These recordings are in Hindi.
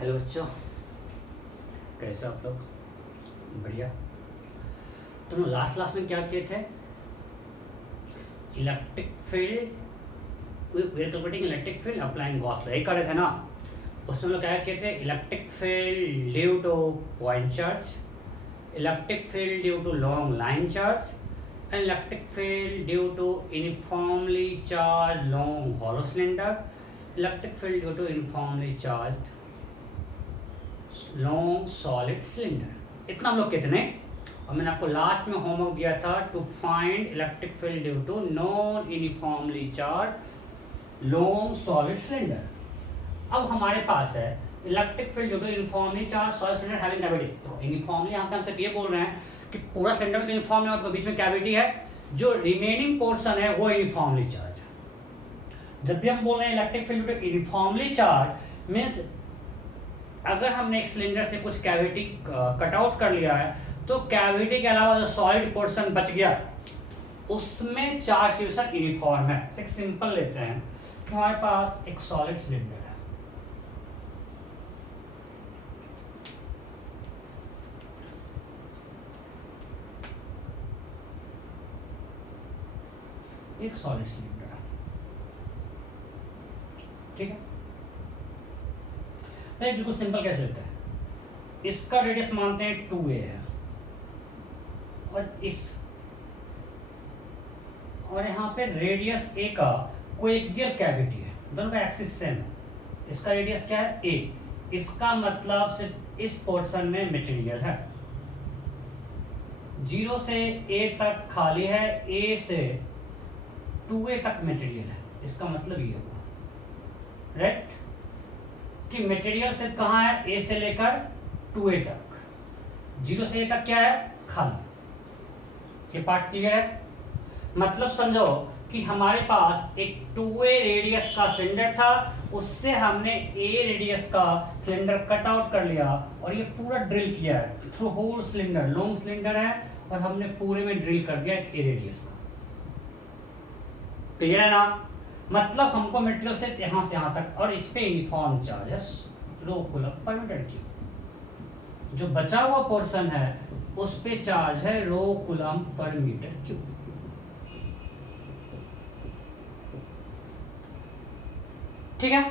हेलो बच्चों, कैसे आप लोग? बढ़िया। तुम लास्ट क्लास में क्या किए थे? Electric field, we are calculating electric field applying Gauss law, यही कर रहे थे ना? उसमें हम लोग क्या किए थे? Electric field due to point charge, electric field due to long line charge and electric field due to uniformly charge long hollow cylinder, electric field due to uniformly charge long solid cylinder. इतना हम लोग कितने, और मैंने आपको लास्ट में होमवर्क दिया था to find electric field due to non uniformly charge long solid cylinder. अब हमारे पास है electric field due to uniformly charge solid cylinder having cavity. तो यूनिफॉर्मली यहाँ पे हम सिर्फ ये बोल रहे हैं कि पूरा सिलेंडर में यूनिफॉर्म है और तो बीच में कैविटी है, जो रिमेनिंग पोर्शन है वो यूनिफॉर्मली चार्ज है। जब भी हम बोल रहे हैं electric field due to uniformly charge means अगर हमने एक सिलेंडर से कुछ कैविटी कट आउट कर लिया है तो कैविटी के अलावा जो सॉलिड पोर्शन बच गया उसमें चार्ज डिस्ट्रीब्यूशन यूनिफॉर्म है। एक सिंपल लेते हैं कि हमारे पास एक सॉलिड सिलेंडर है, एक सॉलिड सिलेंडर है, ठीक है। बिल्कुल सिंपल कैसे लेते हैं, इसका रेडियस मानते हैं 2a है और यहाँ पे रेडियस a का कोएक्सियल कैविटी है, दोनों का एक्सिस सेम है। इसका रेडियस क्या है? a। इसका मतलब सिर्फ इस पोर्शन में मटेरियल है, 0 से a तक खाली है, a से 2a तक मटेरियल है। इसका मतलब ये हुआ राइट कि मटेरियल सिर्फ कहाँ है? a से लेकर 2a तक, 0 से a तक क्या है? खाली। ये पार्ट क्लियर है? मतलब समझो कि हमारे पास एक 2a रेडियस का सिलेंडर था, उससे हमने a रेडियस का सिलेंडर कट आउट कर लिया और ये पूरा ड्रिल किया है through hole cylinder. Long cylinder है और हमने पूरे में ड्रिल कर दिया a रेडियस का। क्लियर है ना? मतलब हमको मटेरियल से यहां तक और इस पे यूनिफॉर्म चार्ज है rho coulomb per metre cube. जो बचा हुआ पोर्शन है उस पे चार्ज है rho coulomb per metre cube. ठीक है,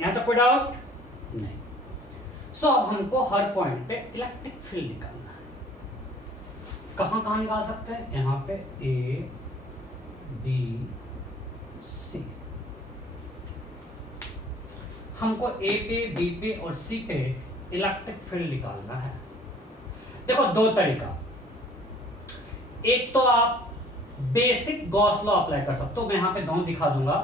यहां तक कोई डाउट नहीं? सो अब हमको हर पॉइंट पे इलेक्ट्रिक फील्ड निकालना है। कहां कहां निकाल सकते हैं? यहां पे ए बी सी। हमको ए पे बी पे और सी पे इलेक्ट्रिक फील्ड निकालना है। देखो दो तरीका, एक तो आप बेसिक गॉस लॉ अप्लाई कर सकते हो, मैं यहां पे दोनों दिखा दूंगा,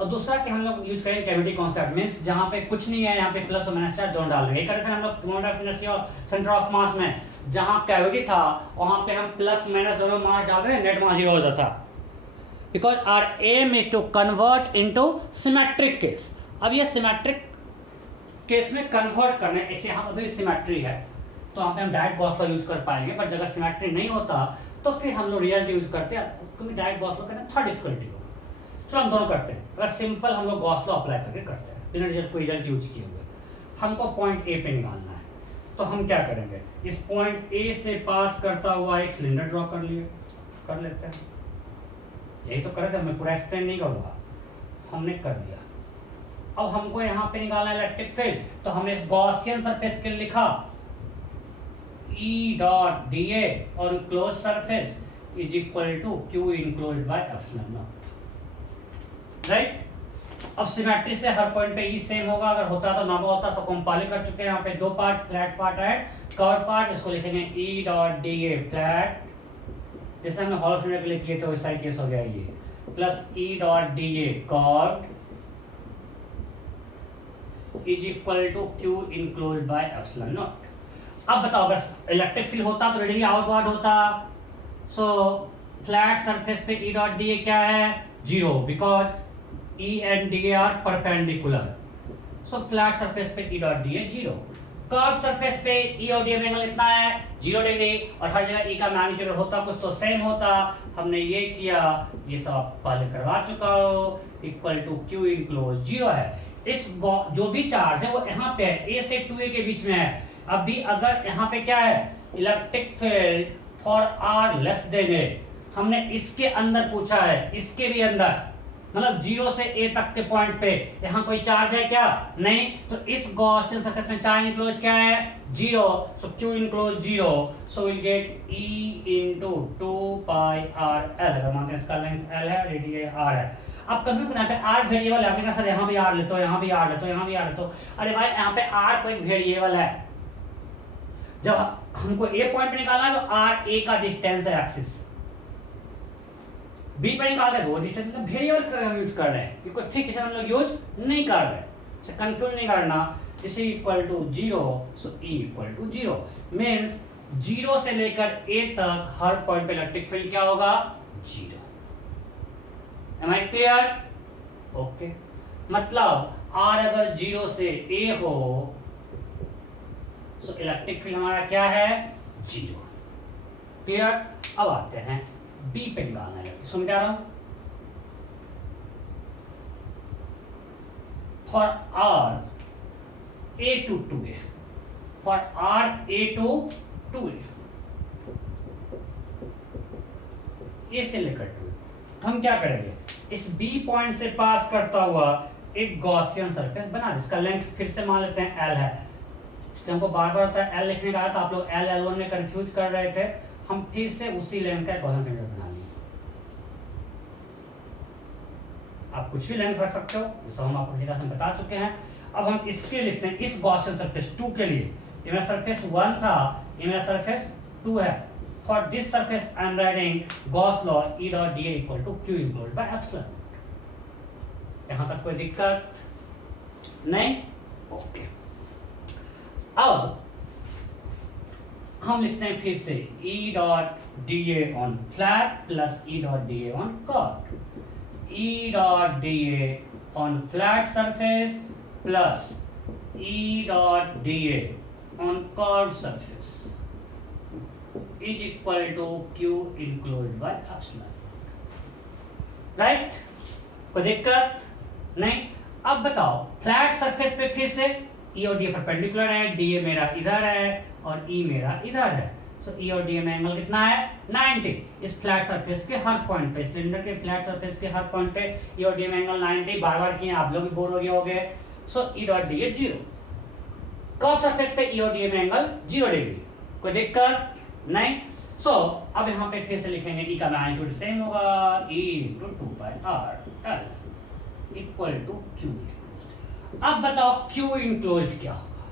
और दूसरा कि हम लोग यूज करेंगे कैविटी कॉन्सेप्ट मींस जहां पे कुछ नहीं है, यहां पे प्लस और माइनस चार्ज दोनों डाल देंगे। करते थे हम लोग मोमेंट ऑफ इनर्शिया और सेंटर ऑफ मास में, जहां कैविटी था वहां पे हम प्लस माइनस दोनों मास डाल रहे हैं, नेट मास 0 हो जाता था। Because our aim is to convert into symmetric case. अब ये सिमेट्रिक केस में कन्वर्ट करना है, इसे यहाँ अभी सिमेट्री है तो यहाँ पे हम डायरेक्ट गॉस लॉ यूज कर पाएंगे, पर जगह सिमेट्री नहीं होता तो फिर हम लोग रियलिटी यूज करते हैं, क्योंकि डायरेक्ट गॉस लॉ करना थोड़ा डिफिकल्टी होगा। चलो हम दोनों करते हैं। अगर सिंपल हम लोग गॉस लॉ अप्लाई करके करते हैं बिना रिजल्ट कोई रिजल्ट यूज किए हुए, हमको पॉइंट ए पे निकालना है, तो हम क्या करेंगे? इस पॉइंट ए से पास करता हुआ एक सिलेंडर ड्रॉ कर लेते हैं। यही तो करे थे, मैं पूरा एक्सप्लेन नहीं करूंगा, हमने कर दिया। अब हमको यहाँ पे निकालना है इलेक्ट्रिक फील्ड, तो हमने इस गॉसियन सरफेस के लिए लिखा E डॉट dA और close surface is equal to Q enclosed by epsilon naught. Right? अब सिमेट्री से हर पॉइंट पे E सेम होगा, अगर होता तो ना होता, सब हम पहले कर चुके हैं। यहाँ पे दो पार्ट, फ्लैट पार्ट है, कर्व पार्ट, इसको लिखेंगे E डॉट dA फ्लैट, जैसे हमने हॉलो सिलेंडर के लिए किए थे वैसा ही केस हो गया ये, plus E dot dA curve is equal to Q enclosed by epsilon naught. अब बताओ अगर इलेक्ट्रिक फील्ड होता तो रेडियली आउटवर्ड होता, सो फ्लैट सरफेस पे E डॉट dA क्या है? 0, because E and dA are perpendicular, so flat surface पे E dot dA 0। Curve surface पे E और dA एंगल इतना है 0 डिग्री, और हर जगह E का मैग्नीट्यूड होता कुछ तो सेम होता। हमने ये किया, ये सब पहले करवा चुका हो, इक्वल टू Q इनक्लोज 0 है। जो भी चार्ज है वो यहाँ पे है, ए से 2a के बीच में है। अभी अगर यहाँ पे क्या है, electric field for r less than a, हमने इसके अंदर पूछा है, इसके भी अंदर, मतलब 0 से a तक के पॉइंट पे यहाँ कोई चार्ज है क्या, नहीं। तो इस गॉसियन सर्फेस में चार्ज इनक्लोज क्या है, 0, सो q enclose 0, so will get e into 2 pi r l। अगर मानते हैं इसका लेंथ l है, रेडियस r है। अब कभी यहाँ पे r वेरिएबल है, आपने कहा सर यहाँ भी r लेते हो, यहाँ भी r लेते हो, यहाँ भी r लेते हो। अरे भाई यहाँ पे r कोई वेरिएबल है, जब हमको a पॉइंट पे निकालना है तो r a का डिस्टेंस है एक्सिस, बी पे निकालते हैं वो डिस्टेंस, मतलब वेरिएबल यूज कर रहे हैं, ये कोई फिक्स हम लोग यूज नहीं कर रहे हैं, कंफ्यूज नहीं करना। Is equal to 0, so E equal to 0 means 0 से लेकर a तक हर पॉइंट पे इलेक्ट्रिक फील्ड क्या होगा, 0। Am I clear? ओके, मतलब r अगर 0 से a हो सो इलेक्ट्रिक फील्ड हमारा क्या है, 0। क्लियर? अब आते हैं बी पे निकालना है, समझा रहा हूं। For r a to 2a, for r a to 2a, a से लेकर 2a, तो हम क्या करेंगे, इस b पॉइंट से पास करता हुआ एक गॉसियन सरफेस बना, जिसका लेंथ फिर से मान लेते हैं l है। हमको बार बार होता है l लिखने का, तो आप लोग l l1 में कंफ्यूज कर रहे थे, हम फिर से उसी लेंथ का गॉसियन सेंटर बना लिए। आप कुछ भी लेंथ रख सकते हो, जैसा हम आपको से बता चुके हैं। अब हम इसके लिखते हैं, इस गॉसियन सरफेस 2 के लिए, ये मेरा सरफेस 1 था, ये मेरा सरफेस 2 है। For this surface I am writing Gauss law E dot dA equal to Q enclosed by epsilon. यहां तक कोई दिक्कत नहीं? ओके, अब हम लिखते हैं फिर से E dot dA on flat plus E dot dA on curve, E dot dA on flat surface plus E dot dA on curve surface is equal to Q enclosed by epsilon. Naught? कोई दिक्कत नहीं? अब बताओ, फ्लैट सरफेस पे फिर से E और D परपेंडिकुलर है, DA मेरा इधर है और E मेरा इधर है, सो E और D में एंगल कितना है, 90। इस फ्लैट सरफेस के हर पॉइंट पे, सिलेंडर के फ्लैट सरफेस के हर पॉइंट पे E और D में एंगल 90, बार बार किए, आप लोग भी बोर हो गए होंगे, सो E dot D 0। Curve surface पे E और D में एंगल 0 डिग्री, कोई दिक्कत नहीं। सो अब यहाँ पे फिर से लिखेंगे, E का मैग्नीट्यूड सेम होगा, E into 2 pi r l equal to Q। अब बताओ Q इनक्लोज्ड क्या होगा,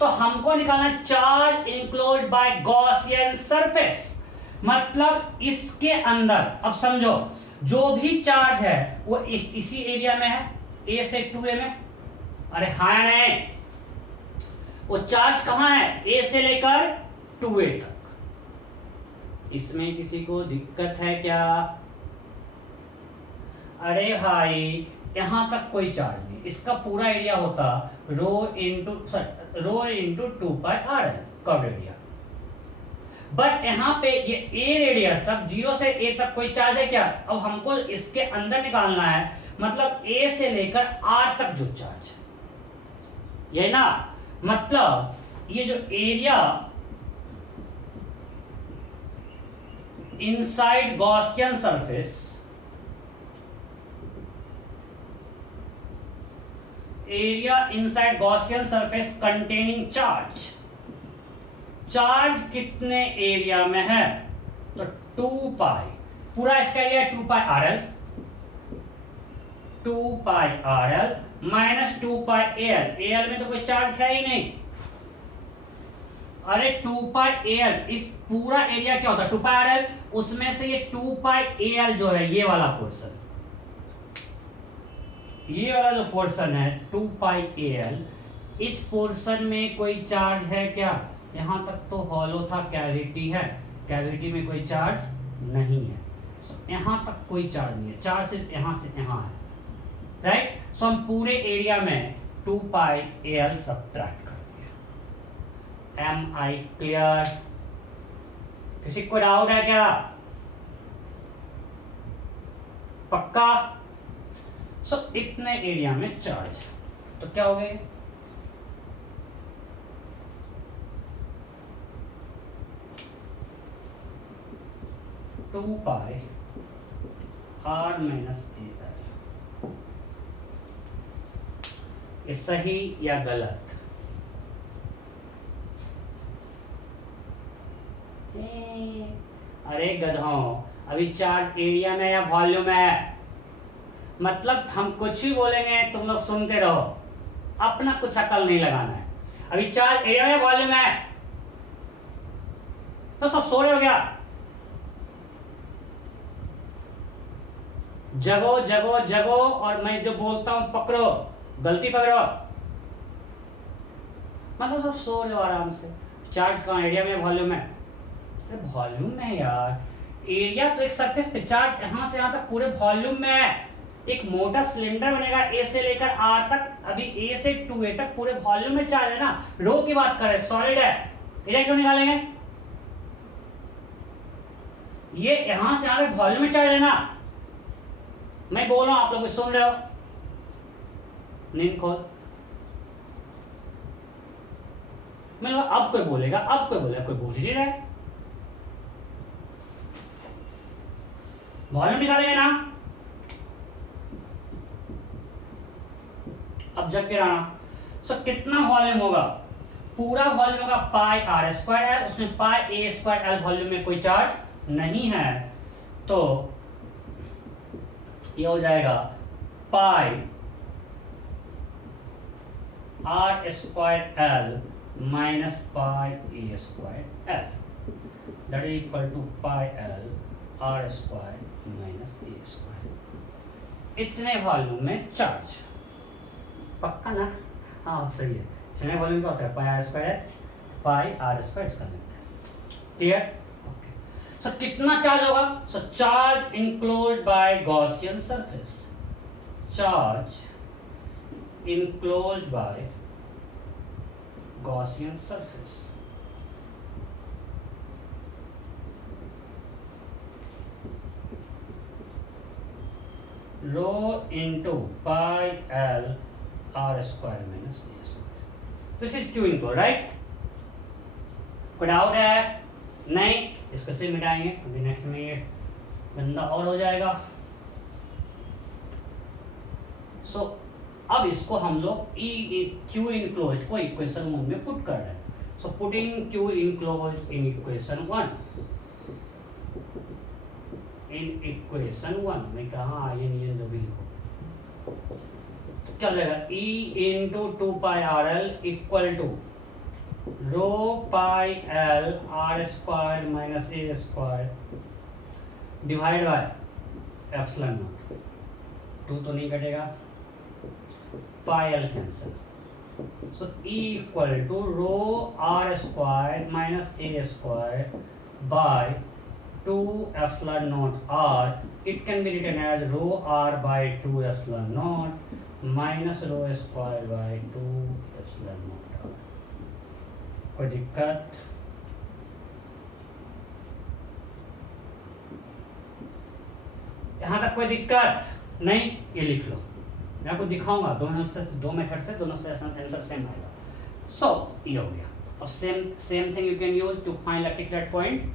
तो हमको निकालना charge enclosed by Gaussian surface, मतलब इसके अंदर। अब समझो, जो भी चार्ज है वो इसी एरिया में है, A से 2A में। अरे हाँ नहीं, वो चार्ज कहां है, A से लेकर 2A तक। इसमें किसी को दिक्कत है क्या? अरे भाई यहां तक कोई चार्ज नहीं, इसका पूरा एरिया होता rho into 2 pi r curve area. But यहाँ पे ये a रेडियस तक, 0 से a तक कोई चार्ज है क्या? अब हमको इसके अंदर निकालना है, मतलब a से लेकर r तक जो चार्ज है, ये ना, मतलब ये जो area inside Gaussian surface, area inside Gaussian surface containing charge, charge कितने एरिया में है, तो 2 पाई, पूरा इसका एरिया 2 पाई RL, 2 पाई RL माइनस 2 पाई AL, AL में तो कोई चार्ज है ही नहीं। अरे 2 पाई AL, इस पूरा एरिया क्या होता है, 2 पाई RL, उसमें से ये 2 पाई AL जो है, ये वाला पोर्शन, ये वाला जो पोर्शन है 2 पाई AL, इस पोर्शन में कोई चार्ज है क्या? यहां तक तो हॉलो था, कैविटी है, कैविटी में कोई चार्ज नहीं है, यहां तक कोई चार्ज नहीं है, चार्ज सिर्फ यहां से यहां है। राइट? सो हम पूरे एरिया में 2 पाई AL सब्ट्रैक्ट कर दिया। Am I clear? किसी को डाउट है क्या? पक्का? सो इतने एरिया में चार्ज, तो क्या हो गया, two pi R minus A L. ये सही या गलत? अरे गधों, अभी चार्ज एरिया में या वॉल्यूम है, मतलब हम कुछ ही बोलेंगे तुम लोग सुनते रहो, अपना कुछ अकल नहीं लगाना है। अभी चार्ज एरिया में वॉल्यूम है तो सब सो रहे हो क्या? जगो जगो जगो, और मैं जो बोलता हूं पकड़ो, गलती पकड़ो, मतलब सब सो रहे हो आराम से। चार्ज कहाँ, एरिया में वॉल्यूम है? वॉल्यूम में यार, एरिया तो एक सरफेस पे, चार्ज यहां से यहां तक पूरे वॉल्यूम में है। एक मोटा सिलेंडर बनेगा ए से लेकर आर तक, अभी ए से 2a तक पूरे वॉल्यूम में चार्ज है ना। रो की बात करें, सॉलिड है, एरिया क्यों निकालेंगे? ये यहां से यहां तक वॉल्यूम में चार्ज है ना। मैं बोल रहा हूं, आप लोग सुन रहे हो? नींद खोल। मैं अब कोई बोलेगा, अब कोई बोलेगा, कोई बोल ही नहीं रहा है। वॉल्यूम निकालेंगे ना। अब जब के राना, सो कितना वॉल्यूम होगा? पूरा वॉल्यूम होगा पाई आर स्क्वायर एल, उसमें पाई ए स्क्वायर एल वॉल्यूम में कोई चार्ज नहीं है, तो ये हो जाएगा pi R square L minus pi A square L, that is equal to pi L R square minus A square. इतने वॉल्यूम में चार्ज, पक्का ना? हाँ सही है। इतने वॉल्यूम क्या होता है? Pi R square H pi R square, इसका लिखते हैं। क्लियर? ओके। सो कितना चार्ज होगा? So charge enclosed by Gaussian surface, charge enclosed by Gaussian surface, rho into pi L R square minus A square. This is Q इनको, राइट? कोई डाउट है? नहीं, इसको सिर्फ मिटाएंगे क्योंकि नेक्स्ट में ये गंदा और हो जाएगा। सो अब इसको हम लोग ई क्यू इनक्लोज को इक्वेशन 1 में पुट कर रहे हैं। So putting Q enclose in equation 1, in equation 1 में कहा आई एन जो भी लिखो, तो क्या लगेगा? E into 2 pi R L equal to rho pi L R square minus A square divide by epsilon naught. 2 तो नहीं कटेगा, pi L cancel, so E equal to rho R square minus A square by 2 epsilon naught r. It can be written as rho r by 2 epsilon naught minus rho square by 2 epsilon naught r. कोई दिक्कत? यहां तक कोई दिक्कत नहीं? ये लिख लो, मैं आपको दिखाऊंगा दो मेथड से दोनों से आंसर सेम आएगा। सो ये हो गया। अब same thing you can use to find electric net point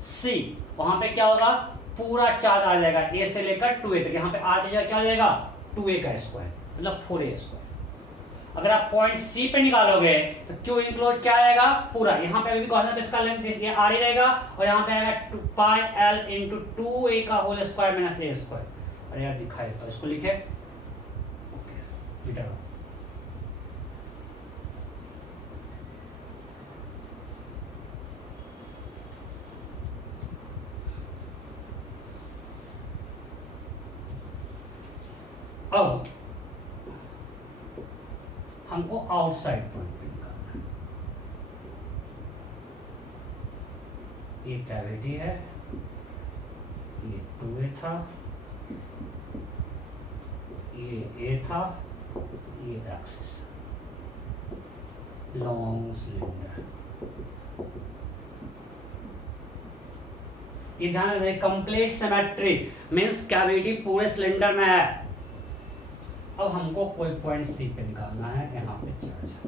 C. वहां पे क्या होगा? पूरा चार्ज आ जाएगा ए से लेकर 2a तक। यहाँ पे आ जाएगा, क्या आ जाएगा? 2a का स्क्वायर, मतलब 4a स्क्वायर। अगर आप पॉइंट सी पे निकालोगे तो क्यू इनक्लोज क्या आएगा? पूरा। यहाँ पे अभी भी गॉसियन इसका लेंथ ये आर ही रहेगा, और यहाँ पे आएगा 2 पाई एल इंटू 2a का होल स्क्वायर माइनस ए स्क्वायर। अरे यार दिखाए तो इसको लिखे, ओके, अब हमको आउटसाइड पॉइंट निकालना है। ये कैविटी है, ये 2a था, ये a था, ये एक्सिस, लॉन्ग सिलेंडर। ये ध्यान रखिए, कंप्लीट सिमेट्री मींस कैविटी पूरे सिलेंडर में है। अब हमको कोई पॉइंट सी पे निकालना है, यहाँ पे चार्ज है।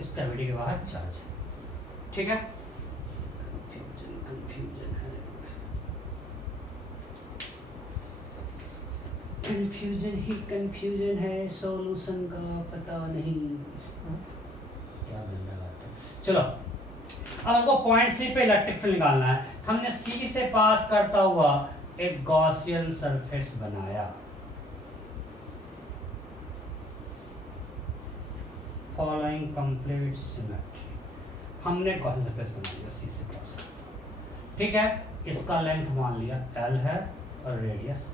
इस कैविटी के बाहर चार्ज है, ठीक है। कंफ्यूजन ही कंफ्यूजन है, सॉल्यूशन का पता नहीं। क्या गंदा बात है। चलो अब हमको पॉइंट सी पे इलेक्ट्रिक फील्ड निकालना है। हमने सी से पास करता हुआ एक गॉसियन सरफेस बनाया, फॉलोइंग कंप्लीट सिमेट्री। हमने गॉसियन सरफेस बना लिया सी से पास, ठीक है। इसका लेंथ मान लिया L है और रेडियस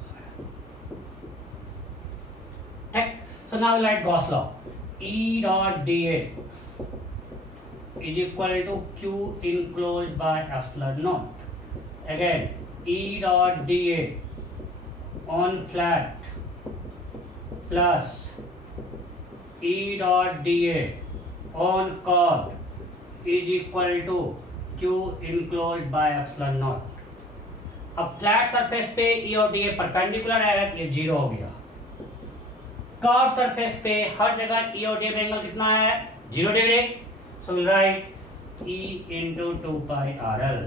ठीक। So now we write Gauss law. E dot dA is equal to Q enclosed by epsilon naught. Again, E dot dA on flat plus E dot dA on curve is equal to Q enclosed by epsilon naught. अब फ्लैट सरफेस पे E और dA परपेंडिकुलर है, ये 0 हो गया। कर्व सरफेस पे हर जगह E और D में एंगल कितना है? 0 degree. So will write E into 2 pi RL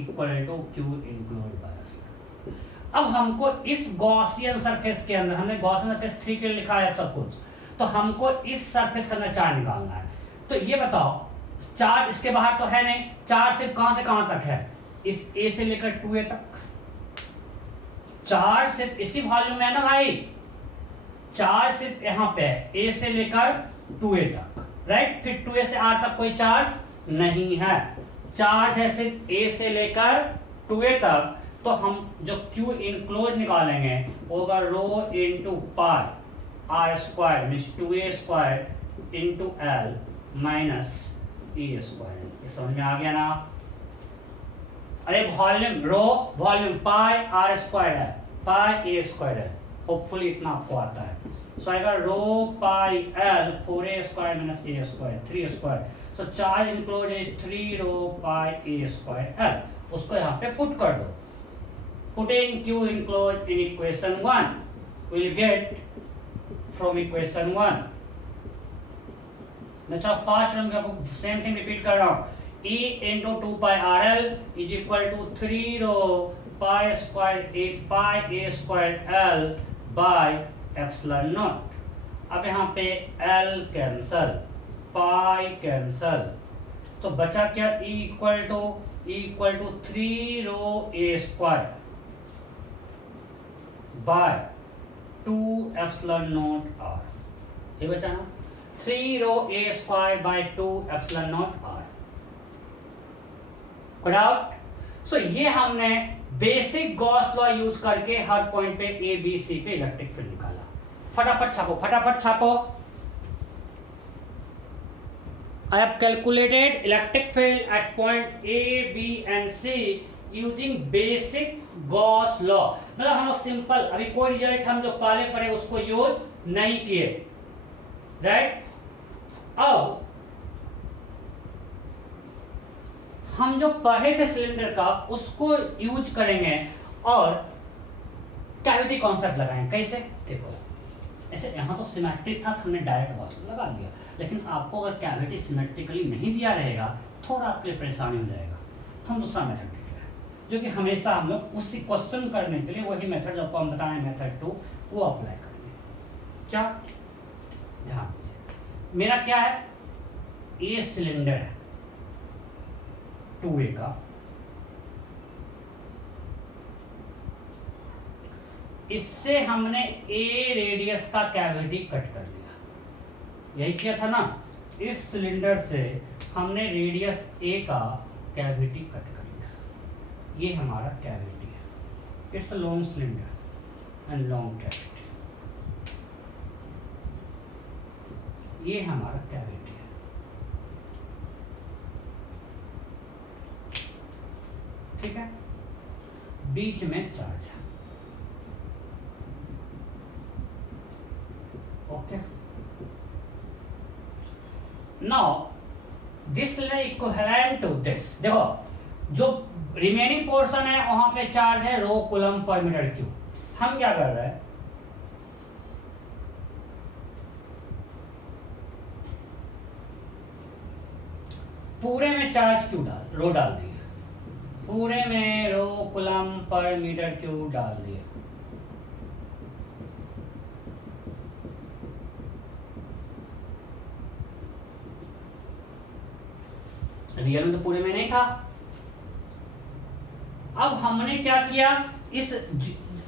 equal to Q enclosed by epsilon। अब हमको इस गॉसियन सरफेस के अंदर, हमने गॉसियन सरफेस 3 के लिए लिखा है सब कुछ, तो हमको इस सरफेस के अंदर चार्ज निकालना है। तो ये बताओ, चार्ज इसके बाहर तो है नहीं, चार्ज सिर्फ कहां से कहां तक है? इस A से लेकर 2A तक। चार्ज सिर्फ इसी वॉल्यूम में है ना भाई, चार्ज सिर्फ यहां पे है A से लेकर 2A तक, राइट। फिर 2A से R तक कोई चार्ज नहीं है, चार्ज है सिर्फ A से लेकर 2A तक। तो हम जो Q इनक्लोज निकालेंगे होगा rho into pi R square means 2A square into L minus E square. ये समझ में आ गया ना? अरे volume rho volume pi R square है, पाई A स्क्वायर है, होपफुली इतना आपको आता है। सो आएगा rho pi L 4A square minus A square 3 square. So charge enclose is 3 rho pi A square L। उसको यहाँ पे पुट कर दो। Putting Q enclosed in equation 1 we'll get from equation 1। मैं थोड़ा फास्ट रहूंगा, सेम थिंग रिपीट कर रहा हूँ। E into 2 pi RL is equal to 3 rho pi square A square L by epsilon naught. अब यहाँ पे L कैंसल, पाई कैंसल, तो बचा क्या? E equal to 3 rho A square by 2 epsilon naught R। ये बचा ना, 3 rho A square by 2 epsilon naught R। Good out. So ये हमने बेसिक गॉस लॉ यूज करके हर पॉइंट पे A B C पे इलेक्ट्रिक फील्ड निकाला। फटाफट छापो, फटाफट छापो। I have calculated electric field at point A, B and C using basic Gauss law। मतलब हम लोग सिंपल, अभी कोई रिजल्ट हम जो पहले पढ़े उसको यूज नहीं किए, राइट। अब हम जो पढ़े थे सिलेंडर का उसको यूज करेंगे और कैविटी कॉन्सेप्ट लगाएंगे। कैसे? देखो, ऐसे यहाँ तो सिमेट्रिक था, हमने डायरेक्ट गॉस लगा लिया, लेकिन आपको अगर कैविटी सिमेट्रिकली नहीं दिया रहेगा थोड़ा आपके लिए परेशानी हो जाएगा। तो हम दूसरा मेथड देख रहे हैं, जो कि हमेशा हम लोग उसी क्वेश्चन करने के लिए वही मेथड जो आपको हम बताएं मेथड 2 वो अप्लाई करेंगे। क्या ध्यान दीजिए, मेरा क्या है? ये सिलेंडर है 2A का, इससे हमने A रेडियस का कैविटी कट कर लिया, यही किया था ना। इस सिलेंडर से हमने रेडियस A का कैविटी कट कर लिया, ये हमारा कैविटी है। It's a long cylinder and long cavity, ये हमारा कैविटी है। ठीक है, बीच में चार्ज है। Okay, now this cylinder equivalent to this. देखो जो रिमेनिंग पोर्शन है वहां पे चार्ज है rho coulomb per metre cube. हम क्या कर रहे हैं, पूरे में चार्ज क्यू रो डाल दिए, पूरे में रो कूलम पर मीटर क्यूब डाल दिए। रियल में तो पूरे में नहीं था। अब हमने क्या किया, इस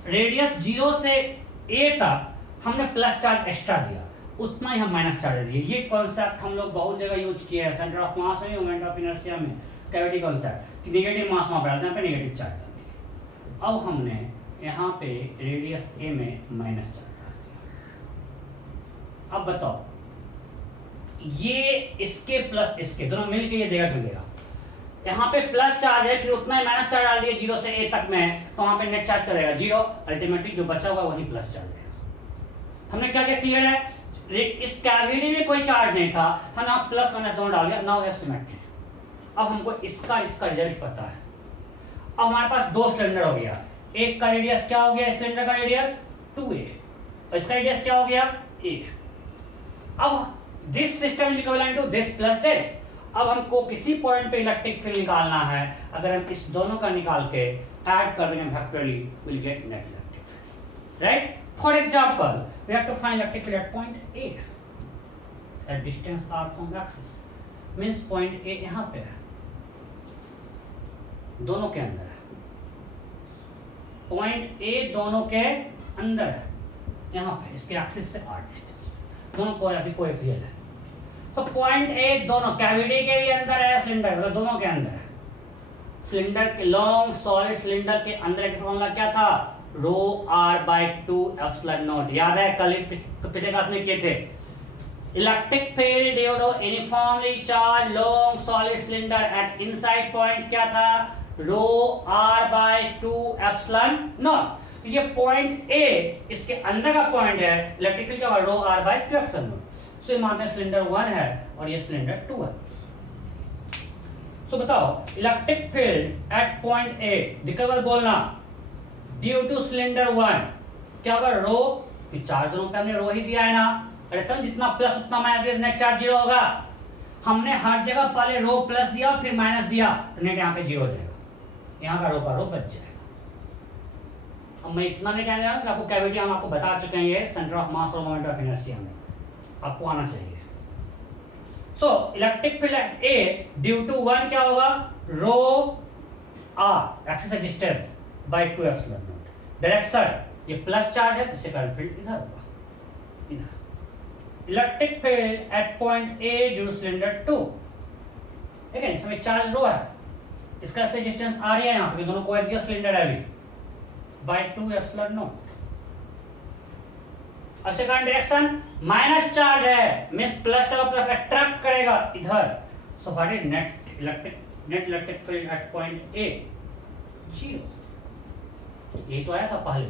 रेडियस 0 से a तक हमने प्लस चार्ज एक्स्ट्रा दिया, उतना ही हम माइनस चार्ज दिए। ये कॉन्सेप्ट हम लोग बहुत जगह यूज किया है, सेंटर ऑफ मास में, मोमेंट ऑफ इनर्शिया में, कैविटी कॉन्सेप्ट कि नेगेटिव मास वहां पर डालते हैं, पे नेगेटिव चार्ज डाल दिया। अब हमने यहाँ पे रेडियस a में माइनस चार्ज डाल दिया। अब बताओ, ये इसके प्लस इसके दोनों मिलके ये देगा क्यों देगा, यहाँ पे प्लस चार्ज है, फिर उतना ही माइनस चार्ज डाल दिए 0 से a तक में, तो वहां पे नेट चार्ज करेगा 0, अल्टीमेटली जो बचा हुआ वही प्लस चार्ज है। हमने क्या किया, क्लियर है, इस कैविटी में कोई चार्ज नहीं था, हम यहाँ प्लस माइनस दोनों डाल दिया, नाउ वी हैव सिमेट्री। अब हमको इसका रिजल्ट पता है। अब हमारे पास दो सिलेंडर हो गया, एक का रेडियस क्या हो गया, सिलेंडर का रेडियस 2a और इसका रेडियस क्या हो गया a। अब this system is equivalent to this plus this. अब हमको किसी पॉइंट पे इलेक्ट्रिक फील्ड निकालना है, अगर हम इस दोनों का निकाल के ऐड कर देंगे vectorially, will get net electric field, right. For example we have to find electric field at point A at distance r from axis, means point A यहां पे है, दोनों के अंदर है, पॉइंट A दोनों के अंदर है, यहां पे इसके एक्सिस से r डिस्टेंस, दोनों को अभी कोएक्सियल है। तो पॉइंट A दोनों कैविटी के भी अंदर है, सिलेंडर मतलब दोनों के अंदर है। सिलेंडर के लॉन्ग सॉलिड सिलेंडर के अंदर का फॉर्मूला क्या था, rho r by 2 epsilon naught. याद है कल पिछले क्लास में किए थे। Electric field due to uniformly charge long solid cylinder at inside point क्या था, rho r by 2 epsilon naught. तो ये पॉइंट A इसके अंदर का पॉइंट है, इलेक्ट्रिक फील्ड क्या होगा, rho r by 2 epsilon naught. सो ये मानते हैं सिलेंडर 1 है और ये सिलेंडर 2 है। सो बताओ electric field at point A दिक्कत बोलना, ड्यू टू सिलेंडर 1 क्या होगा, रो, चार्ज दोनों पे हमने रो ही दिया है ना, अरे तब जितना प्लस उतना माइनस दिया, नेट चार्ज 0 होगा। हमने हर जगह पहले रो प्लस दिया फिर माइनस दिया, तो नेट यहाँ पे 0 हो जाएगा, यहाँ का रो बच जाएगा। अब मैं इतना नहीं कहने जा रहा हूं कि आपको कैविटी हम आपको बता चुके हैं, ये सेंटर ऑफ मास और मोमेंट ऑफ इनर्शिया में आपको आना चाहिए। So electric field at A due to 1 क्या होगा, rho r axis distance by 2 epsilon naught. Direction ये प्लस चार्ज है, इससे करंट फील्ड इधर होगा, इधर। Electric field at point A due to cylinder 2, ठीक है, इसमें चार्ज रो है, इसका एक्सिस डिस्टेंस r है, यहां पे दोनों कोएक्सियल सिलेंडर है अभी, बाय 2 एप्सिलॉन नॉट। अब सेकंड डायरेक्शन माइनस चार्ज है, मींस प्लस चार्ज तरफ अट्रैक्ट करेगा इधर। So what is net electric field at point A, 0। ये तो आया था पहले,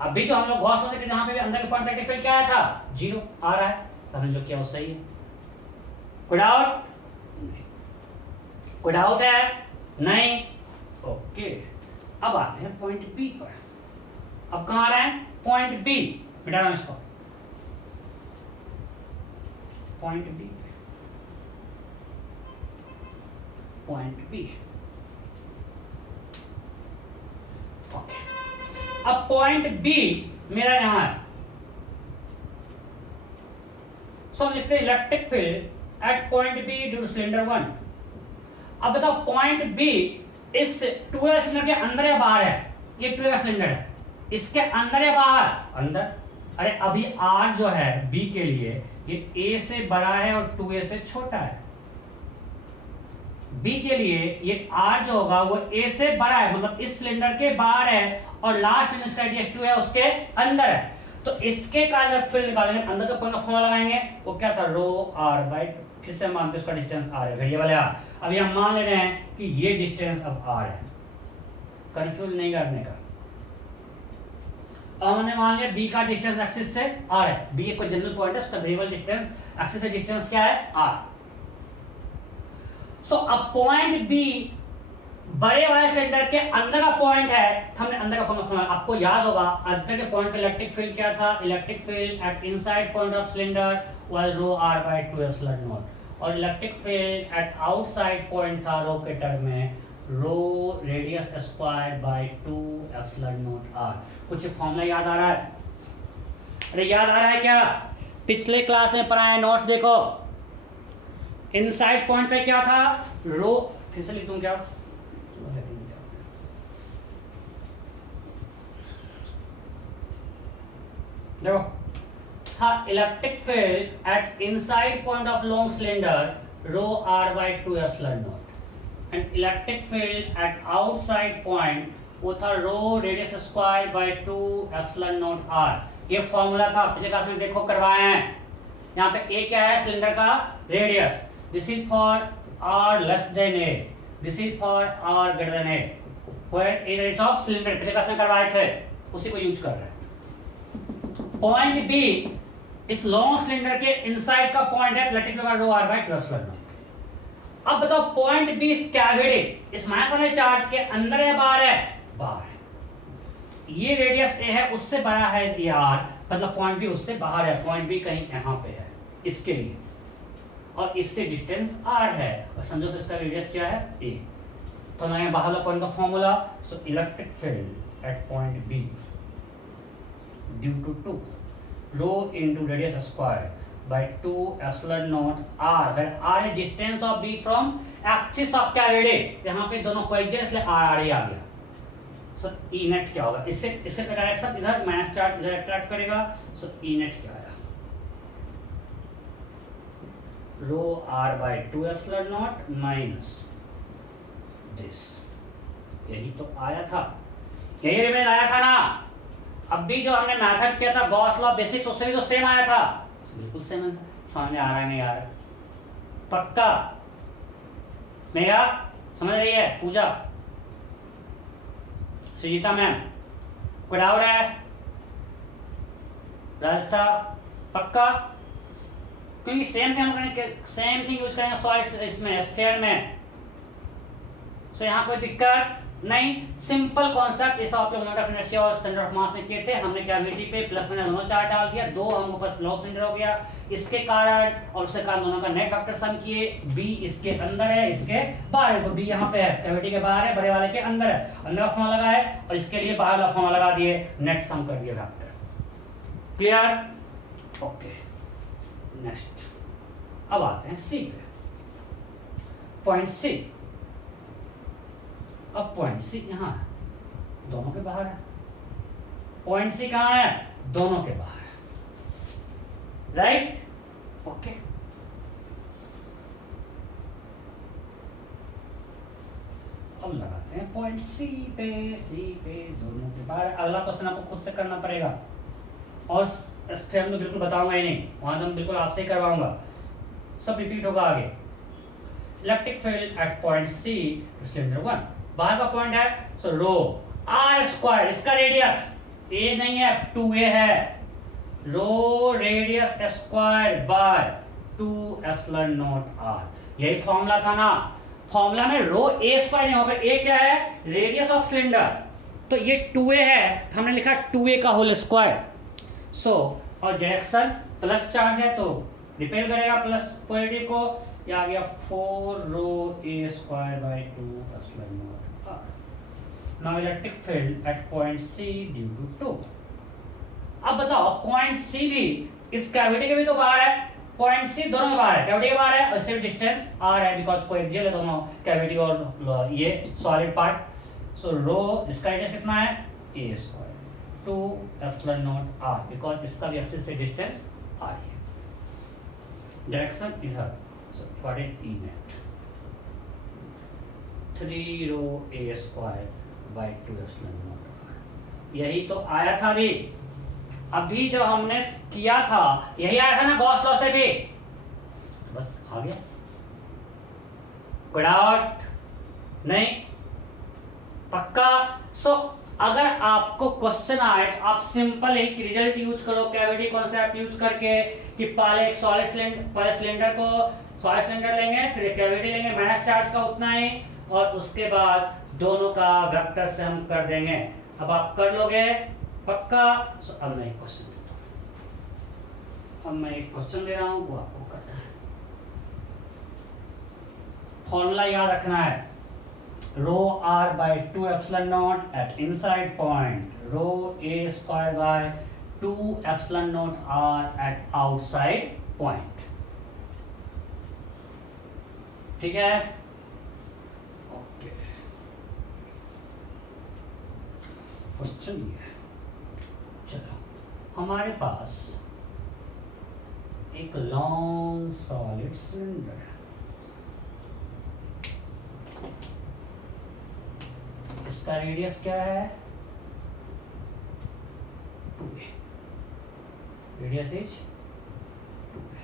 अभी जो हम लोग गॉस लॉ से जहां पे भी अंदर के पॉइंट इलेक्ट्रिक फील्ड क्या आया था, 0 आ रहा है, हमने जो किया वो सही है। कोई डाउट, कोई डाउट है नहीं, ओके। अब आते हैं पॉइंट B पर। अब कहां आ रहा है, पॉइंट B, मिटा दो इसको, point B, point B, okay. अब पॉइंट B मेरा यहां है, सो हम लिखते हैं electric field at point B due to cylinder 1। अब बताओ पॉइंट B इस 2 सिलेंडर के अंदर या बाहर है, ये 2 सिलेंडर है, इसके अंदर या बाहर, अंदर। अरे अभी R जो है B के लिए ये A से बड़ा है और 2A से छोटा है, B के लिए ये R जो होगा वो A से बड़ा है, मतलब इस सिलेंडर के बाहर है, और लास्ट जिसका रेडियस 2 है उसके अंदर है। तो इसके का इलेक्ट्रिक फील्ड निकालेंगे, अंदर का पॉइंट ऑफ फॉर्मूला लगाएंगे, वो क्या था, रो r बाय, फिर से मानते हैं उसका डिस्टेंस r है, वेरिएबल है r। अभी हम मान ले रहे हैं कि ये डिस्टेंस अब r है, कंफ्यूज नहीं करने का। अब हमने मान लिया B का डिस्टेंस एक्सिस से r है, B एक कोई जनरल पॉइंट है, उसका वेरिएबल डिस्टेंस एक्सिस से डिस्टेंस क्या है, r। सो अब पॉइंट बी बड़े वाले सिलेंडर के अंदर का पॉइंट है, तो हमने अंदर का फॉर्मूला, आपको याद होगा अंदर के पॉइंट पे इलेक्ट्रिक फील्ड क्या था, electric field at inside point of cylinder was rho r by 2 epsilon naught, और electric field at outside point था रो के टर्म में rho radius square by 2 epsilon naught r। कुछ फॉर्मूला याद आ रहा है? अरे याद आ रहा है क्या? पिछले क्लास में पढ़ाया, नोट्स देखो। इनसाइड पॉइंट पे क्या था, रो, फिर से लिख दूं क्या? देखो, हाँ, electric field at inside point of long cylinder rho r by 2 epsilon naught, and electric field at outside point वो था rho radius square by 2 epsilon naught r। ये फॉर्मूला था, पिछले क्लास में देखो करवाए हैं। यहाँ पे a क्या है, सिलेंडर का radius, this is for r less than a, this is for r greater than a, where a radius of cylinder, पिछले क्लास में करवाए थे, उसी को यूज कर रहे हैं। पॉइंट बी इस लॉन्ग सिलेंडर के इनसाइड का पॉइंट है, electric field rho r by 2 epsilon naught. अब बताओ पॉइंट बी इस कैविटी, इस माइनस वाले चार्ज के अंदर है बाहर है? बाहर है। ये रेडियस a है, उससे बड़ा है ये r, मतलब पॉइंट बी उससे बाहर है, पॉइंट बी कहीं यहाँ पे है इसके लिए, और इससे डिस्टेंस r है, और समझो तो इसका रेडियस क्या है, a। तो ना बाहर वाला पॉइंट का formula, so electric field at point B due to 2 rho into radius square by 2 epsilon naught r, where r is distance of b from axis of cavity, यहां पे दोनों कोएक्सियल इसलिए r ही आ गया। सो E नेट क्या होगा, इससे इससे डायरेक्ट सब इधर माइनस चार्ज इधर अट्रैक्ट करेगा, सो E नेट क्या आया, rho r by 2 epsilon naught minus this, यही तो आया था, यही रिमेन आया था ना। अब भी जो हमने मेथड किया था गॉस लॉ बेसिक्स, उससे भी तो सेम आया था, बिल्कुल सेम आंसर। समझ में आ रहा है नहीं आ रहा? पक्का? मेघा समझ रही है? पूजा, सुजीता मैम, कोई डाउट है? रास्ता पक्का? क्योंकि सेम थिंग यूज करेंगे सॉलिड इसमें, स्फीयर में, सो यहाँ कोई दिक्कत नहीं। सिंपल कॉन्सेप्ट, इस आप लोग मोमेंट ऑफ इनर्शिया और सेंटर ऑफ मास में किए थे। हमने कैविटी पे प्लस माइनस दोनों चार्ज डाल दिया, दो हमको बस लॉ सेंटर हो गया इसके कारण, और उसके कारण दोनों का नेट वेक्टर सम किए। बी इसके अंदर है, इसके बाहर है, तो बी यहाँ पे है, कैविटी के बाहर है, बड़े वाले के अंदर है, अंदर का फॉर्मूला लगा है, और इसके लिए बाहर वाला फॉर्मूला लगा दिए, नेट सम कर दिया वेक्टर। क्लियर? ओके, नेक्स्ट अब आते हैं सी पे, पॉइंट सी। अब पॉइंट सी यहाँ है, दोनों के बाहर है। पॉइंट सी कहाँ है? दोनों के बाहर है, राइट? ओके, अब लगाते हैं पॉइंट सी पे, दोनों के बाहर। अगला क्वेश्चन आपको खुद से करना पड़ेगा, और फिर मैं बिल्कुल बताऊंगा ही नहीं, वहां तो मैं बिल्कुल आपसे ही करवाऊंगा, सब रिपीट होगा आगे। Electric field at point C cylinder 1, बाहर का पॉइंट है, सो रो r स्क्वायर, इसका रेडियस a नहीं है 2a है, rho radius square by 2 epsilon naught r। यही फॉर्मूला था ना, फॉर्मूला में रो a स्क्वायर नहीं होगा, a क्या है? रेडियस ऑफ सिलेंडर, तो ये 2a है, तो हमने लिखा 2a का होल स्क्वायर। सो और डायरेक्शन प्लस चार्ज है तो रिपेल करेगा प्लस पॉजिटिव को, ये आ गया 4 rho a square by 2 epsilon naught r। Now electric field at point C due to 2। अब बताओ पॉइंट C भी इस कैविटी के भी तो बाहर है, पॉइंट C दोनों के बाहर है, कैविटी के बाहर है, और इससे डिस्टेंस r है, बिकॉज़ कोएक्सियल है दोनों, कैविटी और ये सॉलिड पार्ट। सो रो इसका रेडियस कितना है? a square 2 epsilon naught r, because इसका भी एक्सिस से डिस्टेंस r है, डायरेक्शन इधर, so what is E net? 3 rho a square by 2 epsilon naught r। यही तो आया था भी, अभी जब हमने किया था यही आया था ना गॉस लॉ से भी, बस आ गया। कोई डाउट नहीं? पक्का? सो अगर आपको क्वेश्चन आए तो आप सिंपल एक रिजल्ट यूज करो, कैविटी कॉन्सेप्ट यूज करके, कि पहले एक सॉलिड सिलेंडर, पहले सिलेंडर को सॉलिड सिलेंडर लेंगे, फिर एक कैविटी लेंगे माइनस चार्ज का उतना ही, और उसके बाद दोनों का वेक्टर से हम कर देंगे। अब आप कर लोगे पक्का। अब मैं एक क्वेश्चन देता हूं, अब मैं एक क्वेश्चन दे रहा हूं, वो आपको करना है। फॉर्मूला याद रखना है, rho R by 2 epsilon naught at inside point, rho a square by 2 epsilon naught R at outside point. ठीक है, ओके। क्वेश्चन ये है, चलो हमारे पास एक लॉन्ग सॉलिड सिलेंडर है, इसका रेडियस क्या है 2a, रेडियस इज 2a।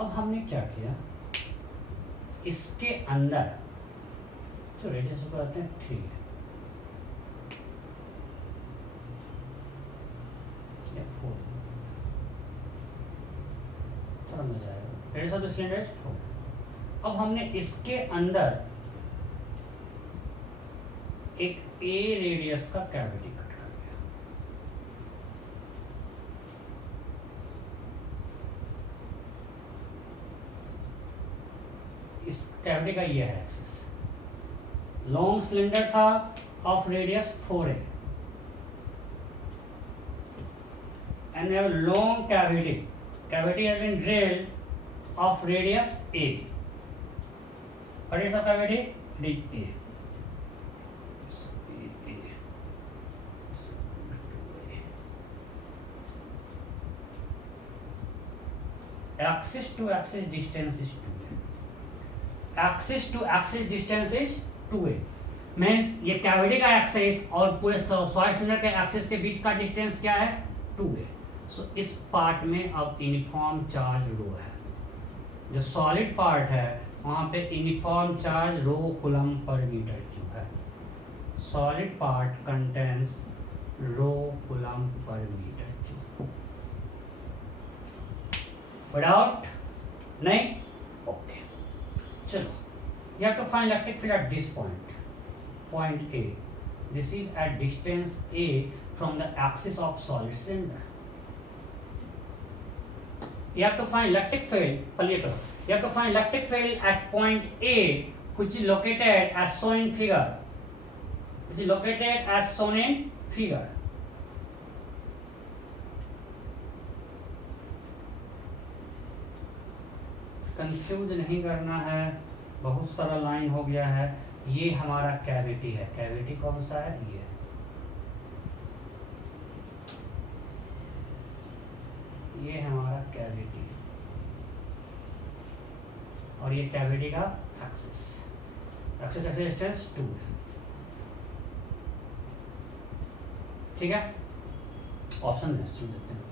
अब हमने क्या किया, इसके अंदर जो रेडियस ऊपर आते हैं 3 है, या 4, थोड़ा मजा आएगा, radius of the cylinder is 4। अब हमने इसके अंदर एक a रेडियस का कैविटी कट कर दिया। इस कैविटी का ये है एक्सिस, लॉन्ग सिलेंडर था of radius 4a and we have a long cavity has been drilled of radius a. What is the cavity? It is a. Axis to axis distance is 2a. Axis to axis distance is 2a. Means ये कैविटी का एक्सिस और पूरे सॉलिड सिलेंडर के एक्सिस के बीच का डिस्टेंस क्या है 2a। सो इस पार्ट में अब यूनिफॉर्म चार्ज रो है, जो सॉलिड पार्ट है वहां पे uniform charge rho coulomb per metre cube है। Solid part contains rho coulomb per metre cube. Without नहीं, ओके। चलो, you have to find electric field at this point A. This is at distance A from the axis of solid cylinder. You have to find electric field, पहले करो, you have to find electric field at point A which is located as shown in figure. Which is located as shown in figure. Confuse नहीं करना है, बहुत सारा लाइन हो गया है। ये हमारा कैविटी है, कैविटी कौन सा है, ये हमारा कैविटी, और ये कैविटी का एक्सिस डिस्टेंस 2 है। ठीक है, ऑप्शन देते हैं।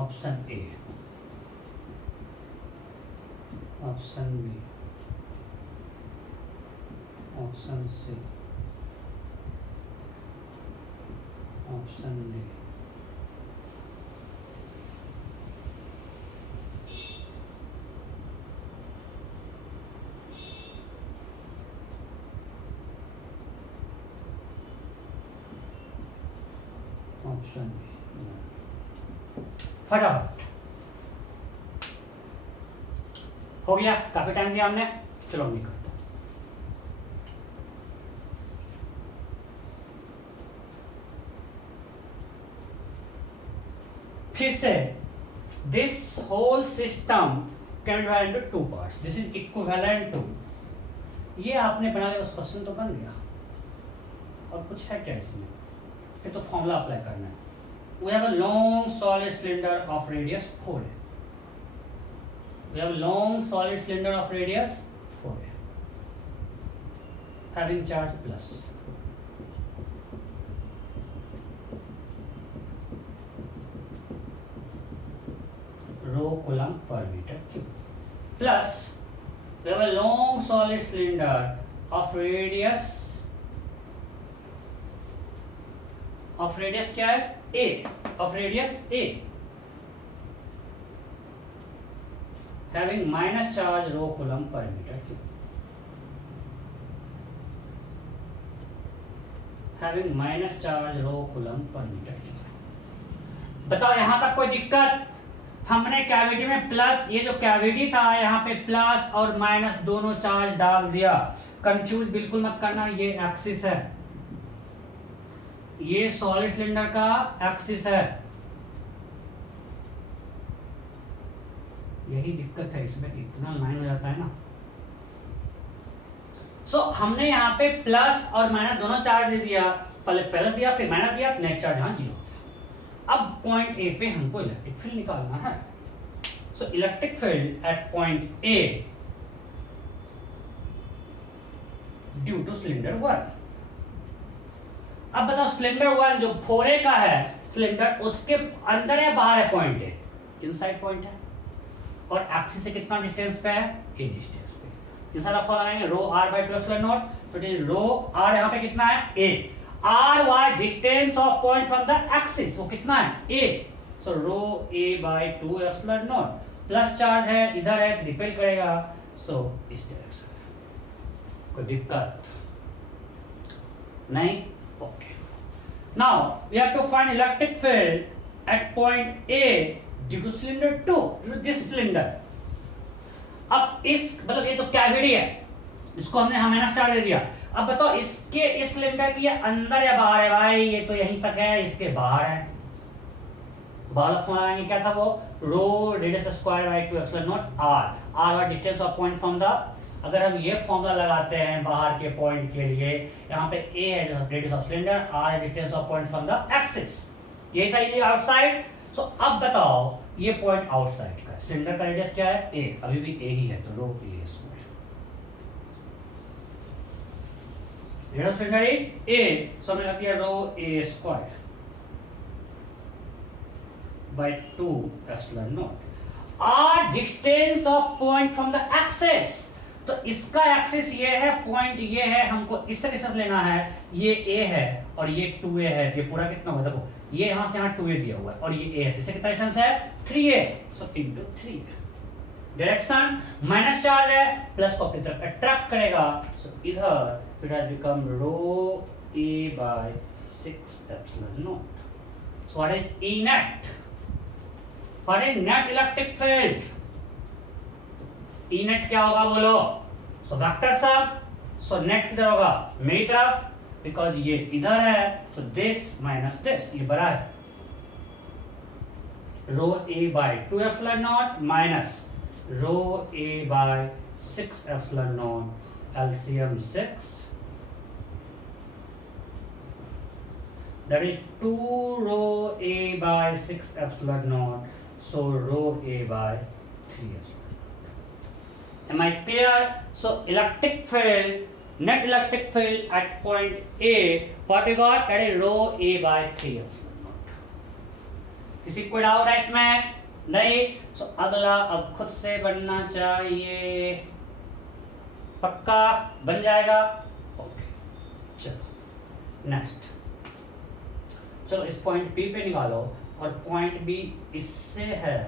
Option A, option B, option C, option D. Option B. फटाफट हो गया, काफी टाइम दिया हमने, चलो नहीं करते। फिर से this whole system can divide into 2 parts. This is equivalent to, ये आपने बना लिया, बस क्वेश्चन तो बन गया। और कुछ है क्या इसमें? ये तो फॉर्मूला अप्लाई करना है। We have a long solid cylinder of radius 4a. We have a long solid cylinder of radius 4a, having charge plus. Rho coulomb per meter cube. Plus, we have a long solid cylinder of radius क्या है? A. Of radius A, having minus charge rho coulomb per meter cube. Having minus charge rho coulomb per meter cube. बताओ यहां तक कोई दिक्कत? हमने कैविटी में प्लस, ये जो कैविटी था यहाँ पे प्लस और माइनस दोनों चार्ज डाल दिया। कंफ्यूज बिल्कुल मत करना, ये एक्सिस है, ये सॉलिड सिलेंडर का एक्सिस है। यही दिक्कत है इसमें, इतना लाइन हो जाता है ना। सो हमने यहाँ पे प्लस और माइनस दोनों चार्ज दे दिया, पहले प्लस दिया फिर माइनस दिया, नेट चार्ज यहाँ 0। अब पॉइंट ए पे हमको इलेक्ट्रिक फील्ड निकालना है। सो electric field at point A due to cylinder 1। अब बताओ सिलेंडर 1 जो 4a का है सिलेंडर, उसके अंदर या बाहर है पॉइंट ए? इनसाइड पॉइंट है। और एक्सिस से कितना डिस्टेंस पे है? a डिस्टेंस पे। इस वाला फॉर्मूला लगाएंगे rho r by 2 epsilon naught. तो इट इज रो r यहाँ पे कितना है? a। r was distance of point from the axis, वो कितना है? a। So rho a by 2 epsilon naught. Plus charge है इधर है, रिपेल करेगा, सो इस डायरेक्शन। कोई दिक्कत नहीं? Okay. Now we have to find electric field at point A due to cylinder 2, due to this cylinder. अब इस मतलब ये तो कैविटी है, इसको हमने माइनस चार्ज दे दिया। अब बताओ इसके इस सिलेंडर की अंदर या बाहर है? भाई ये तो यहीं तक है, इसके बाहर है। बाहर फॉर्मूला आएंगे क्या था वो? Rho radius square by 2 epsilon naught r। r was distance of point from the, अगर हम ये फॉर्मूला लगाते हैं बाहर के पॉइंट के लिए, यहाँ पे a है रेडियस ऑफ सिलेंडर, r है distance of point from the axis, ये था ये आउटसाइड। सो अब बताओ ये पॉइंट आउटसाइड का, सिलेंडर का रेडियस क्या है? a, अभी भी a ही है, तो rho a square. Radius cylinder is a, सो हमने रख दिया रो a square by 2 epsilon naught. r distance of point from the axis, तो इसका एक्सिस ये है, पॉइंट ये है, हमको इससे डिस्टेंस लेना है। ये a है और ये 2a है, ये पूरा कितना होगा? देखो ये यहां से यहां 2a दिया हुआ है और ये a है, इससे कितना डिस्टेंस है? 3a। So into 3a। Direction minus charge है, प्लस को अपनी तरफ अट्रैक्ट करेगा, सो इधर it has become rho a by 6 epsilon naught. So what is E net? What is net electric field? E net क्या होगा बोलो? सो वेक्टर सब, सो नेट किधर होगा? मेरी तरफ, बिकॉज ये इधर है, सो दिस माइनस दिस, ये बड़ा है rho a by 2 epsilon naught minus rho a by 6 epsilon naught, LCM 6, that is 2 rho a by 6 epsilon naught, so rho a by 3 epsilon. Am I clear? So electric field, net electric field at point A, what we got? That is rho a by 3 epsilon naught. किसी कोई डाउट है इसमें? नहीं? So अगला अब खुद से बनना चाहिए, पक्का बन जाएगा? ओके, चलो नेक्स्ट। चलो इस पॉइंट बी पे निकालो, और पॉइंट बी इससे है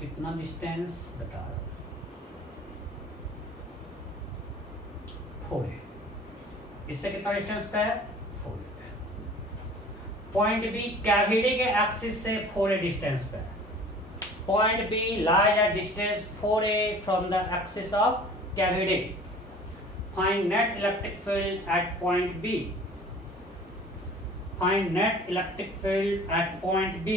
कितना डिस्टेंस बता रहा हूं, 4a। इससे कितना डिस्टेंस पे है? 4a पे। पॉइंट बी कैविटी के एक्सिस से 4a डिस्टेंस पे है। Point B lies at distance 4a from the axis of cavity. Find net electric field at point B. Find net electric field at point B.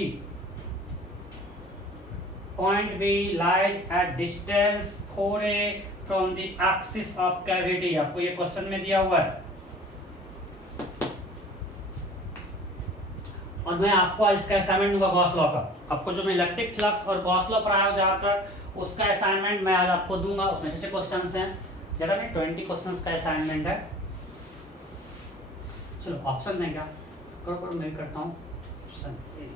Point B lies at distance 4a from the axis of cavity, आपको ये क्वेश्चन में दिया हुआ है। और मैं आपको इसका असाइनमेंट दूंगा गॉस लॉ का। आपको जो मैं इलेक्ट्रिक फ्लक्स और गॉस लॉ पढ़ाया हो ज्यादातर, उसका असाइनमेंट मैं आज आपको दूंगा। उसमें से क्वेश्चंस हैं, ज्यादा नहीं 20 क्वेश्चंस का असाइनमेंट है। चलो ऑप्शन दें क्या, करो करो, मैं करता हूँ ऑप्शन ए।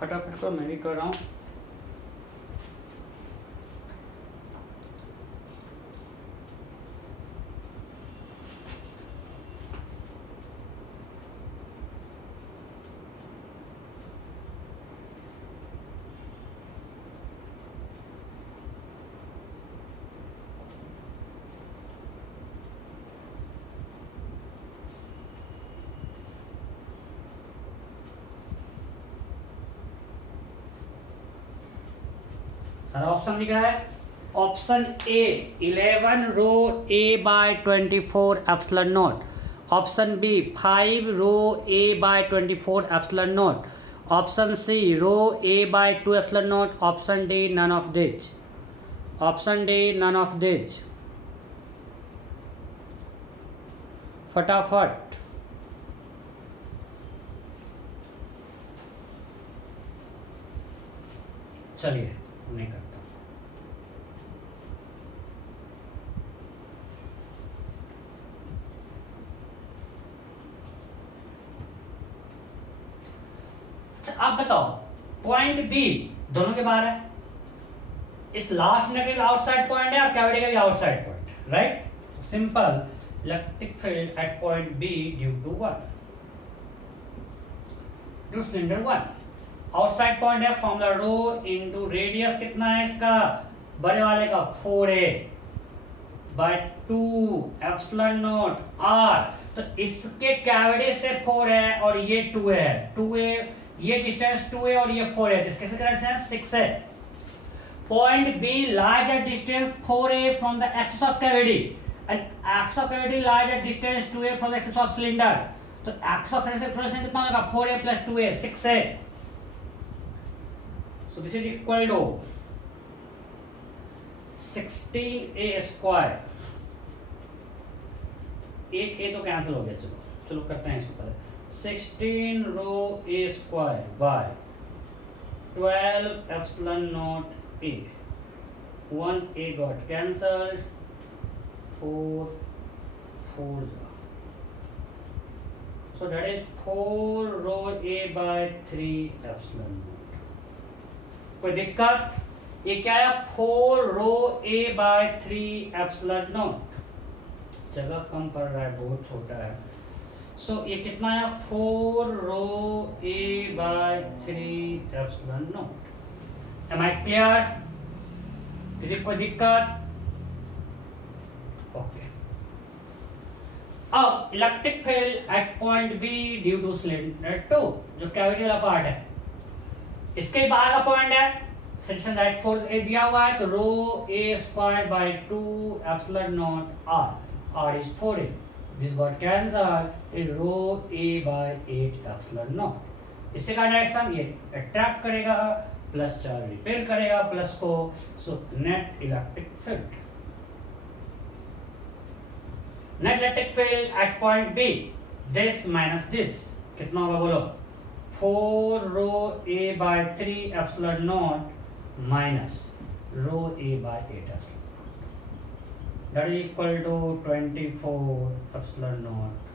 फटाफट को मैं भी कर रहा हूँ। सारा ऑप्शन दिख रहा है। Option A 11 rho A by 24 epsilon naught. Option B 5 rho A by 24 epsilon naught. Option C rho A by 2 epsilon naught. Option D none of this. Option D none of this. फटाफट चलिए नहीं करता। आप बताओ पॉइंट बी दोनों के बाहर है, इस लास्ट में भी आउटसाइड पॉइंट है और कैविटी का भी outside point, right. Simple electric field at point B due to what, due cylinder 1। Outside point है, फॉर्मूला रो इनटू रेडियस कितना है इसका, बड़े वाले का 4a bye 2 epsilon naught r। तो इसके कैविटी से 4 है और ये 2 है, 2a, ये डिस्टेंस 2 है और ये 4 है, इसके से डिस्टेंस 6 है। Point B lies at distance 4a from the axis of cavity and axis of cavity lies at distance 2a from the axis of cylinder. तो एक्सिस ऑफ कैविटी से प्रोजेक्शन कितना होगा, 4a प्लस 2a 6 है। So this is equal to 16a square। एक a तो कैंसिल हो गया, चलो चलो करते हैं इसको पहले। 16 रो a square by 12 epsilon naught a। 1a got cancelled, 4 4 so that is 4 rho a by 3 epsilon naught। कोई दिक्कत, ये क्या है, 4 rho a by 3 epsilon not. जगह कम पड़ रहा है, बहुत छोटा है। सो ये कितना है, 4 rho a by 3 epsilon naught. Am I clear, किसी कोई दिक्कत? ओके। अब electric field at point B due to cylinder 2, जो कैविटी वाला पार्ट है, इसके बाहर का पॉइंट है, सेक्शन राइट फोर्स ए दिया हुआ है, तो rho a square by 2 epsilon naught r, r is 4a, this got cancelled, is rho a by 8 epsilon naught. इससे का डायरेक्शन ये अट्रैक्ट करेगा प्लस चार्ज रिपेल करेगा प्लस को, so net electric field, net electric field at point B this minus this कितना होगा बोलो, 4 rho a by 3 epsilon naught minus rho a by 8 epsilon, that is equal to 24 epsilon naught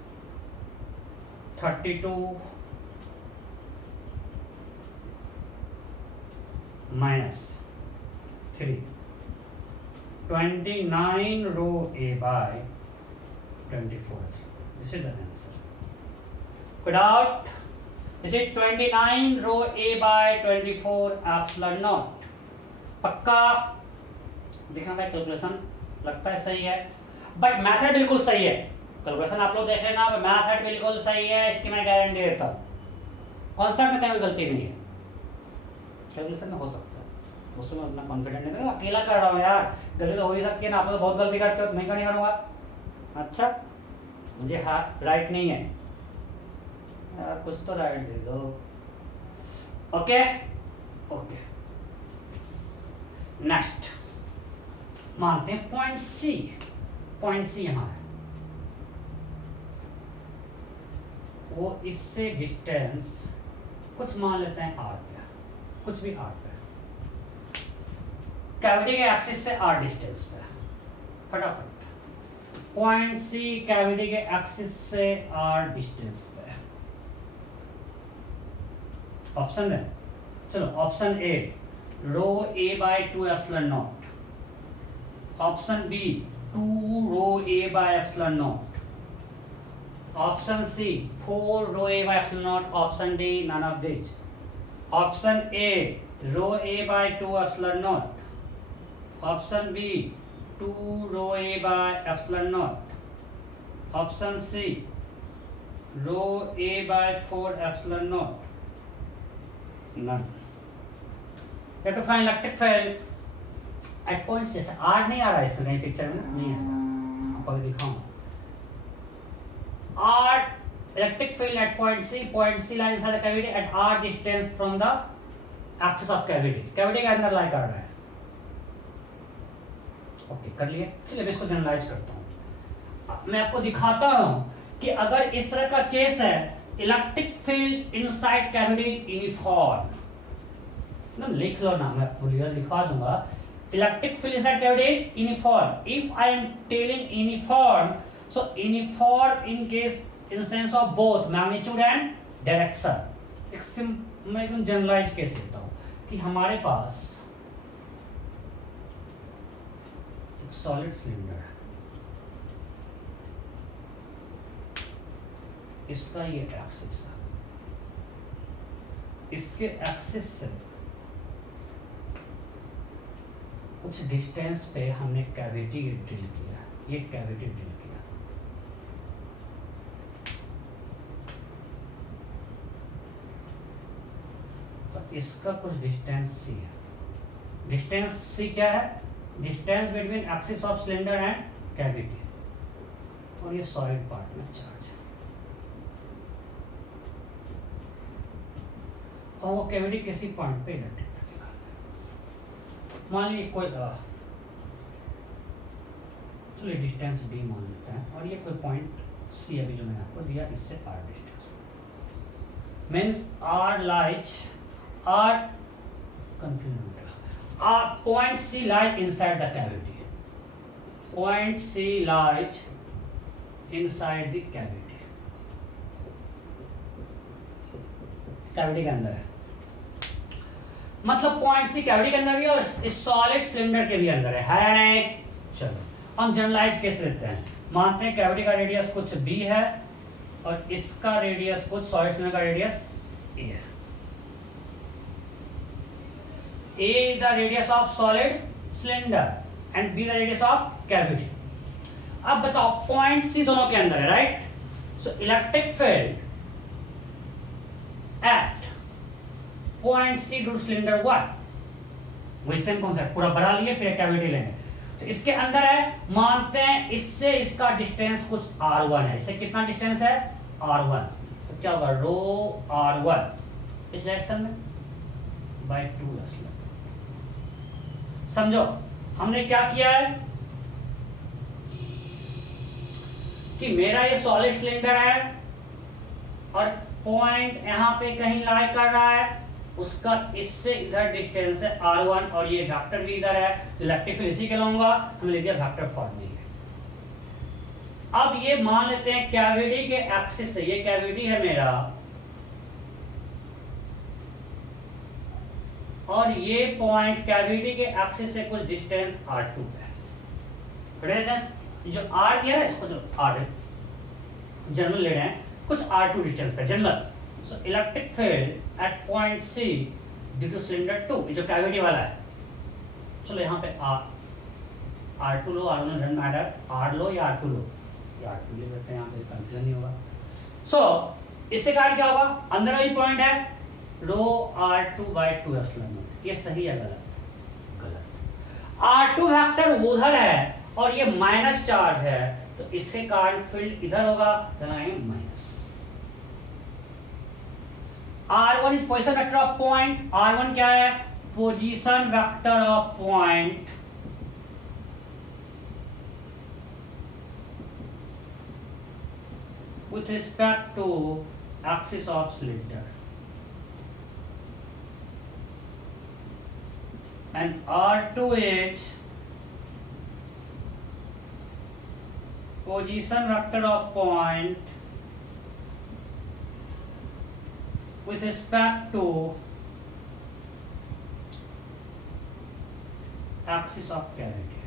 32 -3, 29 rho A by 24. This is the answer. Without, is it 29 rho A by 24 epsilon naught? पक्का? देखना भाई कैलकुलेशन लगता है सही है, बट मेथड बिल्कुल सही है। कैलकुलेशन आप लोग देख लेना, मेथड बिल्कुल सही है, इसकी मैं गारंटी देता हूँ। कॉन्सेप्ट में कोई गलती नहीं है, कैलकुलेशन में हो सकता है, उसमें उतना कॉन्फिडेंट नहीं है। अकेला कर रहा हूँ यार, गलती तो हो ही सकती है ना, आप लोग बहुत गलती करते हो तो मैं क्यों नहीं करूँगा? अच्छा, मुझे राइट नहीं है यार, कुछ तो राइट दे दो। ओके ओके, नेक्स्ट मानते हैं पॉइंट सी। पॉइंट सी यहाँ है, वो इससे डिस्टेंस कुछ मान लेते हैं आर पे, कुछ भी आर पे, कैविटी के एक्सिस से आर डिस्टेंस पे। फटाफट, पॉइंट सी कैविटी के एक्सिस से आर डिस्टेंस पे। ऑप्शन है, चलो option A rho A by 2 epsilon naught, option B 2 rho A by epsilon naught, option C 4 rho A by epsilon naught, option D none of this. Option A rho A by 2 epsilon naught, option B 2 rho A by epsilon naught, option C rho A by 4 epsilon naught, none. You have to find electric field at point C. अच्छा R नहीं आ रहा है इसमें, कहीं पिक्चर में नहीं आएगा, आपको दिखाऊं। R electric field at point C. Point C lies inside the cavity at R distance from the axis of cavity. Cavity के अंदर lie कर रहा है। ओके, कर लिए। चलिए मैं इसको जनरलाइज करता हूँ। मैं आपको दिखाता हूँ कि अगर इस तरह का केस है, electric field inside cavity is uniform, लिख लो ना, मैं आपको लिखवा दूंगा। Electric field inside cavity is uniform. If I am telling uniform, so uniform in case in sense of both magnitude and direction. मैं एकदम जनरलाइज केस लेता हूं कि हमारे पास एक सॉलिड सिलेंडर है, इसका ये एक्सिस है, इसके एक्सिस से कुछ डिस्टेंस पे हमने कैविटी ड्रिल किया, ये कैविटी ड्रिल किया। तो इसका कुछ डिस्टेंस सी है। डिस्टेंस सी क्या है? Distance between axis of cylinder and cavity, और ये सॉलिड पार्ट में चार्ज है। और वो कैविटी किसी पॉइंट पे इलेक्ट्रिक फील्ड निकाल, मान लीजिए कोई चलिए डिस्टेंस डी मान लेते हैं, और ये कोई पॉइंट सी अभी जो मैंने आपको दिया, इससे R distance means R lies R confusion point C lies inside the cavity, point C lies inside the cavity, cavity के अंदर है। मतलब पॉइंट सी कैविटी के अंदर भी और इस सॉलिड सिलेंडर के भी अंदर है नहीं? चलो हम जनरलाइज केस लेते हैं, मानते हैं कैविटी का रेडियस कुछ b है और इसका रेडियस कुछ सॉलिड सिलेंडर का रेडियस a है। a is the radius of solid cylinder and b the radius of cavity। अब बताओ पॉइंट c दोनों के अंदर है, right? So electric field at point C to cylinder 1, वही सेम कॉन्सेप्ट, पूरा भरा लिए फिर कैविटी लेंगे। तो इसके अंदर है, मानते हैं इससे इसका डिस्टेंस कुछ R1 है। इससे कितना डिस्टेंस है? R1। तो क्या होगा? रो R1 इस डायरेक्शन में बाय 2 एप्सिलॉन। समझो हमने क्या किया है कि मेरा ये सॉलिड सिलेंडर है और पॉइंट यहां पे कहीं लाई कर रहा है, उसका इससे इधर डिस्टेंस है R1 और ये वेक्टर भी इधर है, इलेक्ट्रिक फील्ड इसी के लूंगा, हमने ले दिया वेक्टर फॉर्म में। अब ये मान लेते हैं कैविटी के एक्सिस से, ये कैविटी है मेरा और ये पॉइंट कैविटी के एक्सिस से कुछ डिस्टेंस r2 है। जो r दिया है इसको जो r जनरल ले रहे हैं कुछ r2 डिस्टेंस पे general. So electric field at point C due to cylinder 2 जो कैविटी वाला है। चलो यहाँ पे r2 low, r1 doesn't matter, r लो या r2 लो, या r2 ले लेते हैं, यहाँ पे कंफ्यूजन नहीं होगा। सो इससे कारण क्या होगा, अंदर वही पॉइंट है रो r2/2 एप्सिलॉन नॉट। ये सही है गलत? गलत। r2 वेक्टर उधर है और ये माइनस चार्ज है, तो इसके कारण फील्ड इधर होगा, minus. r1 is position vector of point. r1 क्या है, position vector of point with respect to axis of cylinder, and r2 is position vector of point with respect to axis of cavity,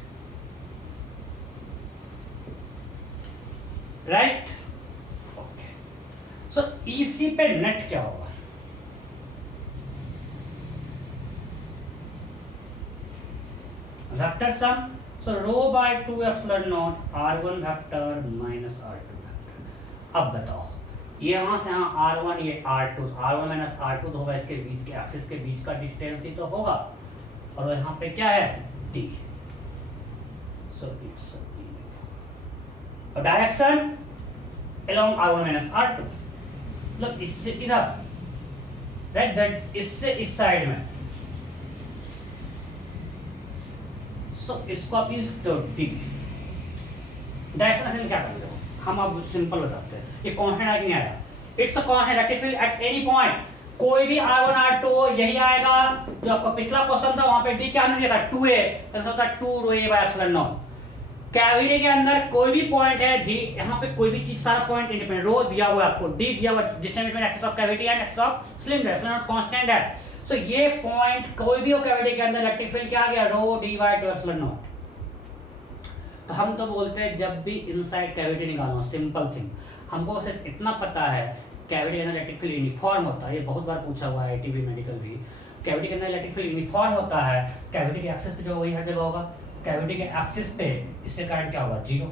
right? So EC पे नेट क्या होगा, वेक्टर सम। सो रो/2 epsilon naught r1 vector minus r2 vector. अब बताओ यहां से यहाँ r1 ये r1 माइनस r2 तो होगा, इसके बीच के एक्सिस के बीच का डिस्टेंस ही तो होगा, और यहाँ पे क्या है d। सो इट्स और direction along r1 minus r2, मतलब इससे इधर, राइट, दैट इससे इस साइड में। सो इसको आप यूज करो डी। डायरेक्शन क्या करेंगे हम, अब सिंपल बताते हैं। ये कांस्टेंट आया कि नहीं आया, it's a constant electric field at any point. कोई भी r1 r2 यही आएगा जो आपका पिछला क्वेश्चन था, वहां पे डी क्या दिया था 2a, तो होता 2 rho a bye epsilon not. Cavity के अंदर कोई भी पॉइंट है डी, यहाँ पे कोई भी चीज सारा पॉइंट इंडिपेंडेंट, रो दिया हुआ है आपको, डी दिया हुआ, distance between axis of cavity and axis of cylinder, epsilon not constant है। सो ये पॉइंट कोई भी हो कैविटी के अंदर, इलेक्ट्रिक फील्ड क्या आ गया, रो d/2 एप्सिलॉन नॉट। तो हम तो बोलते हैं जब भी इनसाइड कैविटी निकालना, सिंपल थिंग, हमको सिर्फ इतना पता है कैविटी के अंदर इलेक्ट्रिक फील्ड यूनिफॉर्म होता है। ये बहुत बार पूछा हुआ है आईटीबी मेडिकल भी, कैविटी के अंदर इलेक्ट्रिक फील्ड यूनिफॉर्म होता है, कैविटी के एक्सिस पे जो वही हर जगह होगा। कैविटी के एक्सिस पे इससे कारण क्या होगा, जीरो।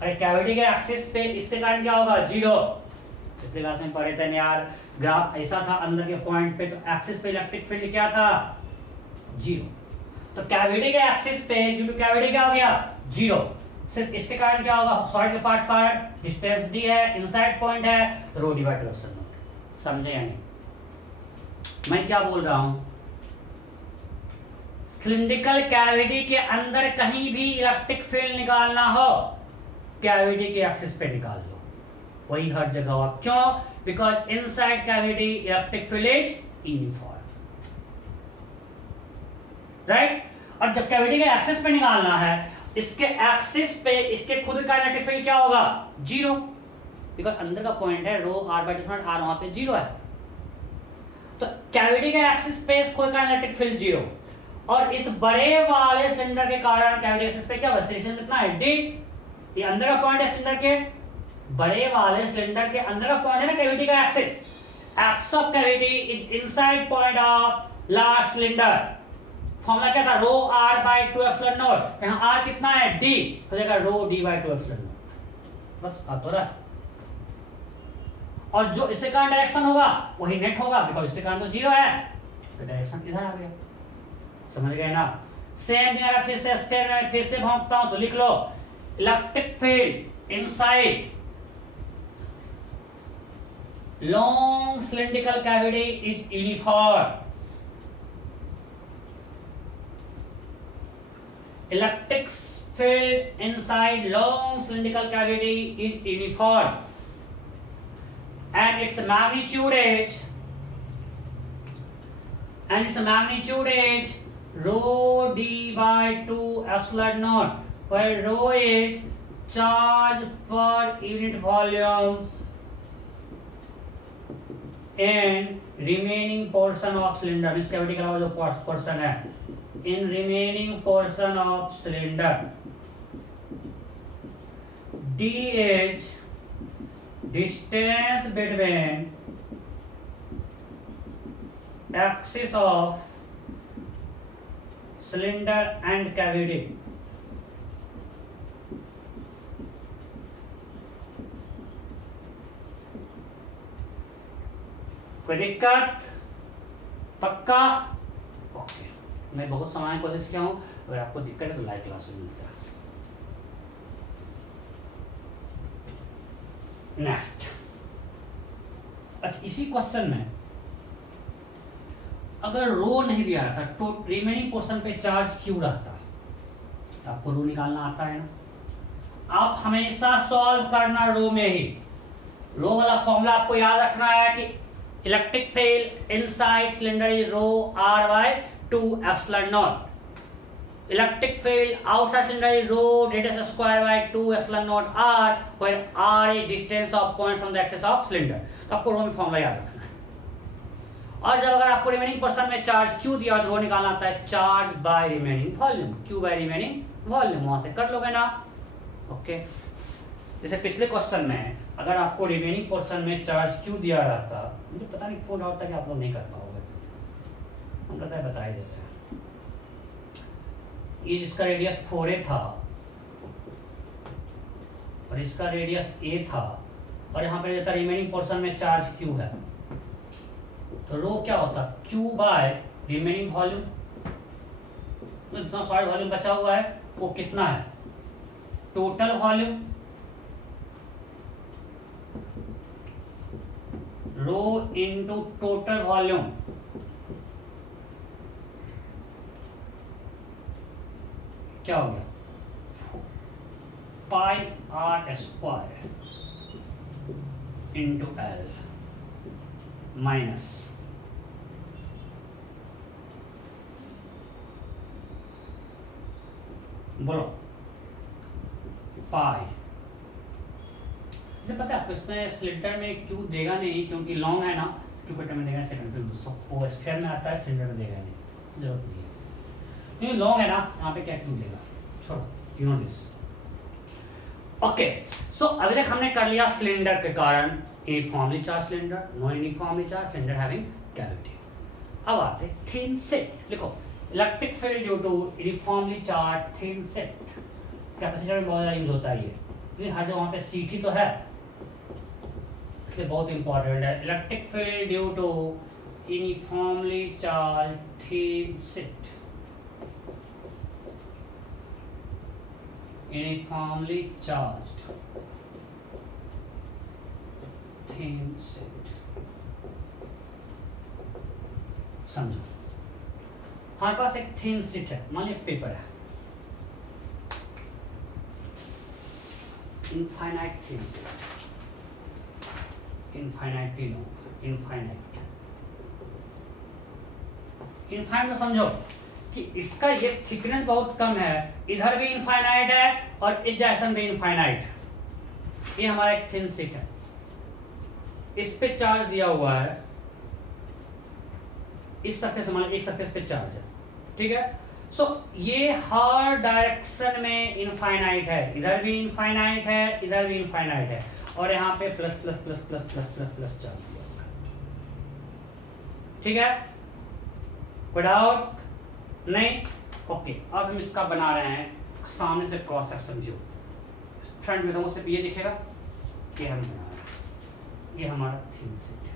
अरे कैविटी के एक्सिस पे इससे कारण क्या होगा, जीरो। पिछले क्लास में पढ़े थे यार, ग्राफ ऐसा था अंदर के पॉइंट पे, तो एक्सिस पे इलेक्ट्रिक फील्ड क्या था, जीरो। तो कैविटी के एक्सिस पे ड्यू टू कैविटी क्या हो गया, जीरो। सिर्फ इसके कारण क्या होगा, सॉलिड के पार्ट का डिस्टेंस डी है, इनसाइड पॉइंट है, रो d/2 एप्सिलॉन नॉट। समझे या नहीं मैं क्या बोल रहा हूं? सिलिंड्रिकल कैविटी के अंदर कहीं भी इलेक्ट्रिक फील्ड निकालना हो, कैविटी के एक्सिस पे निकाल लो, वही हर जगह होगा। क्यों? Because inside cavity electric field is uniform, right. और जब कैविटी के एक्सिस पे निकालना है, इसके एक्सिस पे इसके खुद का इलेक्ट्रिक फील्ड क्या होगा, जीरो, बिकॉज अंदर का पॉइंट है रो r/2 r, वहां पे जीरो है। तो कैविटी के एक्सिस पे खुद का इलेक्ट्रिक फील्ड जीरो, और इस बड़े वाले सिलेंडर के कारण कैविटी एक्सिस पे क्या होगा, रेडिएशन कितना है, डी। ये अंदर का पॉइंट है सिलेंडर के, बड़े वाले सिलेंडर के अंदर का पॉइंट है ना कैविटी का axis. Axis of cavity is inside point of large cylinder. Formula क्या था, रो r/2 एप्सिलॉन नॉट, यहां r कितना है, d, हो जाएगा रो d/2 एप्सिलॉन नॉट। बस आ तो रहा। और जो इससे कारण डायरेक्शन होगा वही नेट होगा, बिकॉज इससे कारण तो जीरो है, तो डायरेक्शन इधर आ गया। समझ गए ना? सेम थिंग फिर से स्टेप में फिर से भौंकता हूं तो लिख लो, electric field inside long cylindrical cavity is uniform. Electric field inside long cylindrical cavity is uniform, and its magnitude is rho d/2 epsilon naught, where rho is charge per unit volume in remaining portion of cylinder, इस कैविटी के अलावा जो पोर्शन है, in remaining portion of cylinder D H distance between axis of cylinder and cavity कोई दिक्कत? पक्का? ओके, मैं बहुत समय कोशिश किया हूं, अगर आपको दिक्कत है तो लाइव क्लास में मिलता है। नेक्स्ट, अच्छा इसी क्वेश्चन में अगर रो नहीं दिया था तो रिमेनिंग पोर्शन पे चार्ज क्यों रहता, तो आपको रो निकालना आता है ना। आप हमेशा सॉल्व करना रो में ही। रो वाला फॉर्मूला आपको याद रखना है कि electric field inside cylinder is rho r by 2 epsilon naught. Electric field outside cylinder is rho radius square by 2 epsilon naught r, where r is distance of point from the axis of cylinder. तो आपको रो में फॉर्मूला याद रखना है। और जब अगर आपको रिमेनिंग पोर्शन में चार्ज क्यू दिया तो रो निकालना आता है charge by remaining volume, Q by remaining volume, वहां से कर लोगे ना। ओके, जैसे पिछले क्वेश्चन में अगर आपको रिमेनिंग पोर्शन में चार्ज क्यू दिया रहता, मुझे पता नहीं क्यों डाउट था कि आप लोग नहीं कर पाओगे, हम कहते हैं बता ही देते हैं। ये इसका रेडियस 4a था और इसका रेडियस a था, और यहाँ पे देता रिमेनिंग पोर्शन में चार्ज q है, तो रो क्या होता, q बाय रिमेनिंग वॉल्यूम। तो जितना सॉलिड वॉल्यूम बचा हुआ है वो कितना है, total volume, rho into total volume, क्या हो गया, pi R square into L minus बोलो पाई। मुझे पता है आपको इसमें सिलेंडर में क्यू देगा नहीं क्योंकि लॉन्ग है ना, क्यू कटर में देगा सेकंड फिर वो स्फीयर में आता है, सिलेंडर में देगा नहीं, जरूरत नहीं है क्योंकि लॉन्ग है ना, यहाँ पे क्या क्यू देगा, छोड़ो, you know this. Okay, so अभी तक हमने कर लिया सिलेंडर के कारण uniformly charge cylinder, no uniformly charge cylinder having cavity. अब आते थिन सेट, लिखो electric field due to uniformly charge thin sheet. Capacitor में बहुत ज़्यादा यूज होता है ये, हर जगह वहाँ पे सीटी तो है, इसलिए बहुत इंपॉर्टेंट है। Electric field due to uniformly charge thin sheet, uniformly charged thin set। समझो, हमारे पास एक थिन शीट है, मान लीजिए पेपर है, infinite thin sheet, infinitely long, infinite तो समझो कि इसका ये थिकनेस बहुत कम है, इधर भी इनफाइनाइट है और इस डायरेक्शन भी इनफाइनाइट। ये हमारा एक थिन शीट है, इस पे चार्ज दिया हुआ है, इस सरफेस मान लीजिए, इस सरफेस पे चार्ज है, ठीक है। सो ये हर डायरेक्शन में इनफाइनाइट है, इधर भी इनफाइनाइट है, इधर भी इनफाइनाइट है, और यहाँ पे plus plus plus plus plus plus plus charge दिया हुआ है, ठीक है। कोई डाउट नहीं? ओके, अब हम इसका बना रहे हैं सामने से cross section view, front view से ये दिखेगा, ये हम बना रहे हैं, ये हमारा थिन शीट है।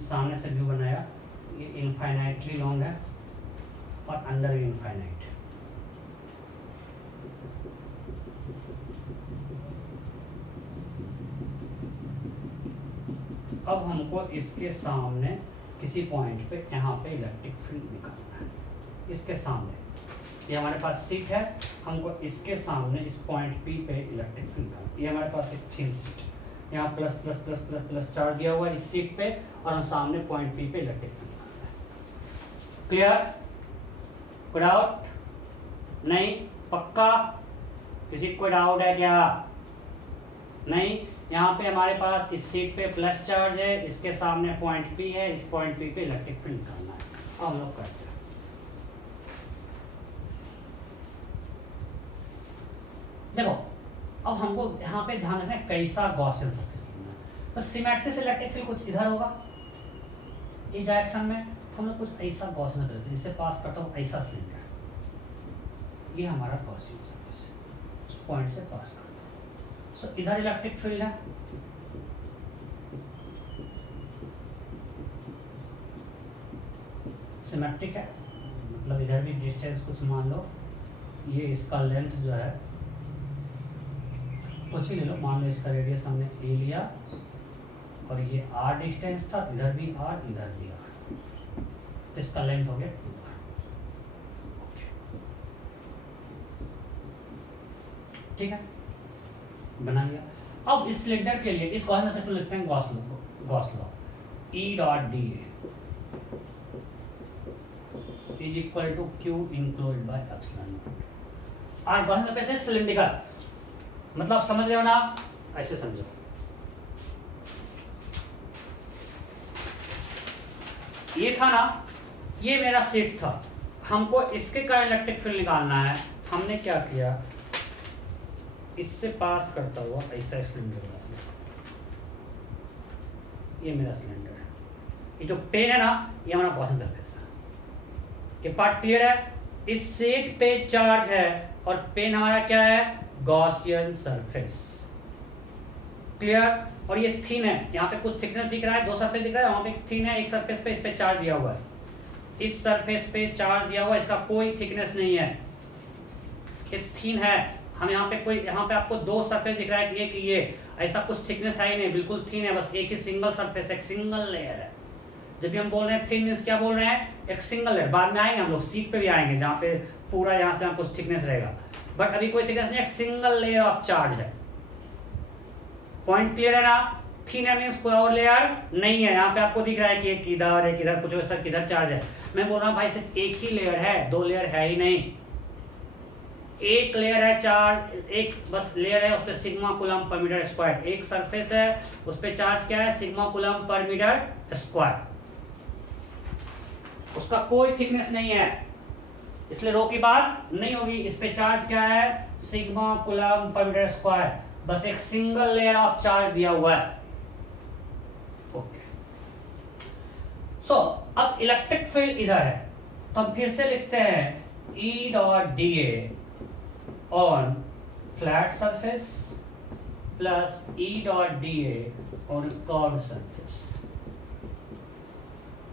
सामने से व्यू बनाया, ये इनफाइनाइटली लॉन्ग है और अंदर भी इनफाइनाइट। अब हमको इसके सामने किसी पॉइंट पे यहाँ पे इलेक्ट्रिक फील्ड निकालना है। इसके सामने, ये हमारे पास सीट है, हमको इसके सामने इस पॉइंट P पे इलेक्ट्रिक फील्ड का, ये हमारे पास एक थिन सीट, यहाँ plus plus plus plus plus charge दिया हुआ है इस सीट पे, और हम सामने पॉइंट P पे इलेक्ट्रिक फील्ड का है। क्लियर? कोई डाउट? नहीं? पक्का? किसी को डाउट है क्या? नहीं? यहाँ पे हमारे पास इस सीट पे प्लस चार्ज है, इसके सामने पॉइंट P है, इस पॉइंट P पे इलेक्ट्रिक फील्ड निकालना है। अब हम लोग करते हैं। देखो अब हमको यहाँ पे ध्यान रखना है कैसा गॉसियन सरफेस लेना है। तो सिमेट्री से इलेक्ट्रिक फील्ड कुछ इधर होगा इस डायरेक्शन में, हम लोग कुछ ऐसा गॉसियन करते हैं, इससे पास करता हूँ ऐसा सिलेंडर, ये हमारा गॉसियन सरफेस है, उस पॉइंट से पास करता हूँ। सो इधर इलेक्ट्रिक फील्ड है, सिमेट्रिक है, मतलब इधर भी डिस्टेंस कुछ मान लो, ये इसका लेंथ जो है कुछ ही ले लो, मान लो इसका रेडियस हमने ए लिया, और ये r डिस्टेंस था, इधर भी r इधर भी r, तो इसका लेंथ हो गया 2r। ठीक है, बना लिया। अब इस सिलेंडर के लिए इस गॉसियन सरफेस में लिखते हैं Gauss law, E dot D is equal to Q enclosed by epsilon naught. और गॉसियन सरफेस है सिलिंड्रिकल, मतलब समझ रहे हो ना, ऐसे समझो। ये था ना, ये मेरा सेट था, हमको इसके का इलेक्ट्रिक फील्ड निकालना है। हमने क्या किया, इससे पास करता हुआ ऐसा सिलेंडर बना दिया, ये मेरा सिलेंडर है, ये जो पेन है ना, ये हमारा गॉसियन सरफेस है। ये पार्ट क्लियर है? इस सेट पे चार्ज है और पेन हमारा क्या है, गॉसियन सरफेस। क्लियर? और ये थिन है, यहाँ पे कुछ थिकनेस दिख रहा है, दो सरफेस दिख रहा है, वहां पे थिन है, एक सरफेस पे इस पे चार्ज दिया हुआ है, इस सरफेस पे चार्ज दिया हुआ है, इसका कोई थिकनेस नहीं है, ये थिन है। हम यहाँ पे कोई, यहाँ पे आपको दो सरफेस दिख रहा है, एक ये, ऐसा कुछ थिकनेस है ही नहीं, बिल्कुल थिन है, बस एक ही सिंगल सरफेस, एक सिंगल लेयर है। जब भी हम बोल रहे हैं थिन मींस क्या बोल रहे हैं, एक सिंगल लेयर। बाद में आएंगे हम लोग, सीट पे भी आएंगे जहाँ पे पूरा यहाँ से कुछ थिकनेस रहेगा, बट अभी कोई थिकनेस नहीं है, सिंगल लेयर ऑफ चार्ज है। पॉइंट क्लियर है ना? थिन है मींस कोई और लेयर नहीं है। यहाँ पे आपको दिख रहा है कि एक इधर कुछ ऐसा किधर चार्ज है। मैं बोल रहा हूँ भाई सिर्फ एक ही लेयर है, दो लेयर है ही नहीं, एक लेयर है चार्ज, एक बस लेयर है, उस पर sigma coulomb per meter square, एक सरफेस है, उस पर चार्ज क्या है, sigma coulomb per meter square, उसका कोई थिकनेस नहीं है, इसलिए रो की बात नहीं होगी। इस पे चार्ज क्या है, sigma coulomb per meter square, बस एक सिंगल लेयर ऑफ चार्ज दिया हुआ है। ओके, सो अब इलेक्ट्रिक फील्ड इधर है, तो हम फिर से लिखते हैं E dot D A on flat surface plus E dot D A on curved surface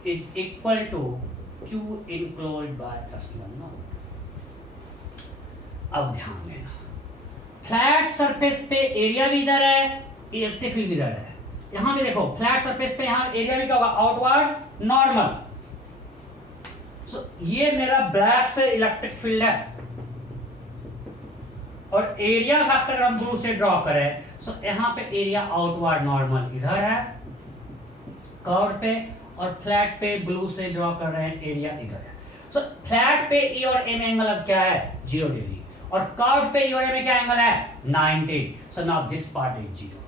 is equal to Q enclosed by epsilon naught। अब ध्यान देना, फ्लैट सरफेस पे एरिया भी इधर है, इलेक्ट्रिक फील्ड भी इधर है। यहां भी देखो, फ्लैट सरफेस पे यहां एरिया भी क्या होगा, आउटवर्ड नॉर्मल। सो ये मेरा ब्लैक से इलेक्ट्रिक फील्ड है, और एरिया फैक्टर हम ब्लू से ड्रॉ करें, सो यहां पे एरिया आउटवर्ड नॉर्मल इधर है कर्व पे, और फ्लैट पे ब्लू से ड्रॉ कर रहे हैं, एरिया इधर है। सो फ्लैट पे E और M एंगल अब क्या है, 0 डिग्री, और कर्व पे E और M में क्या एंगल है, 90। So now this part is 0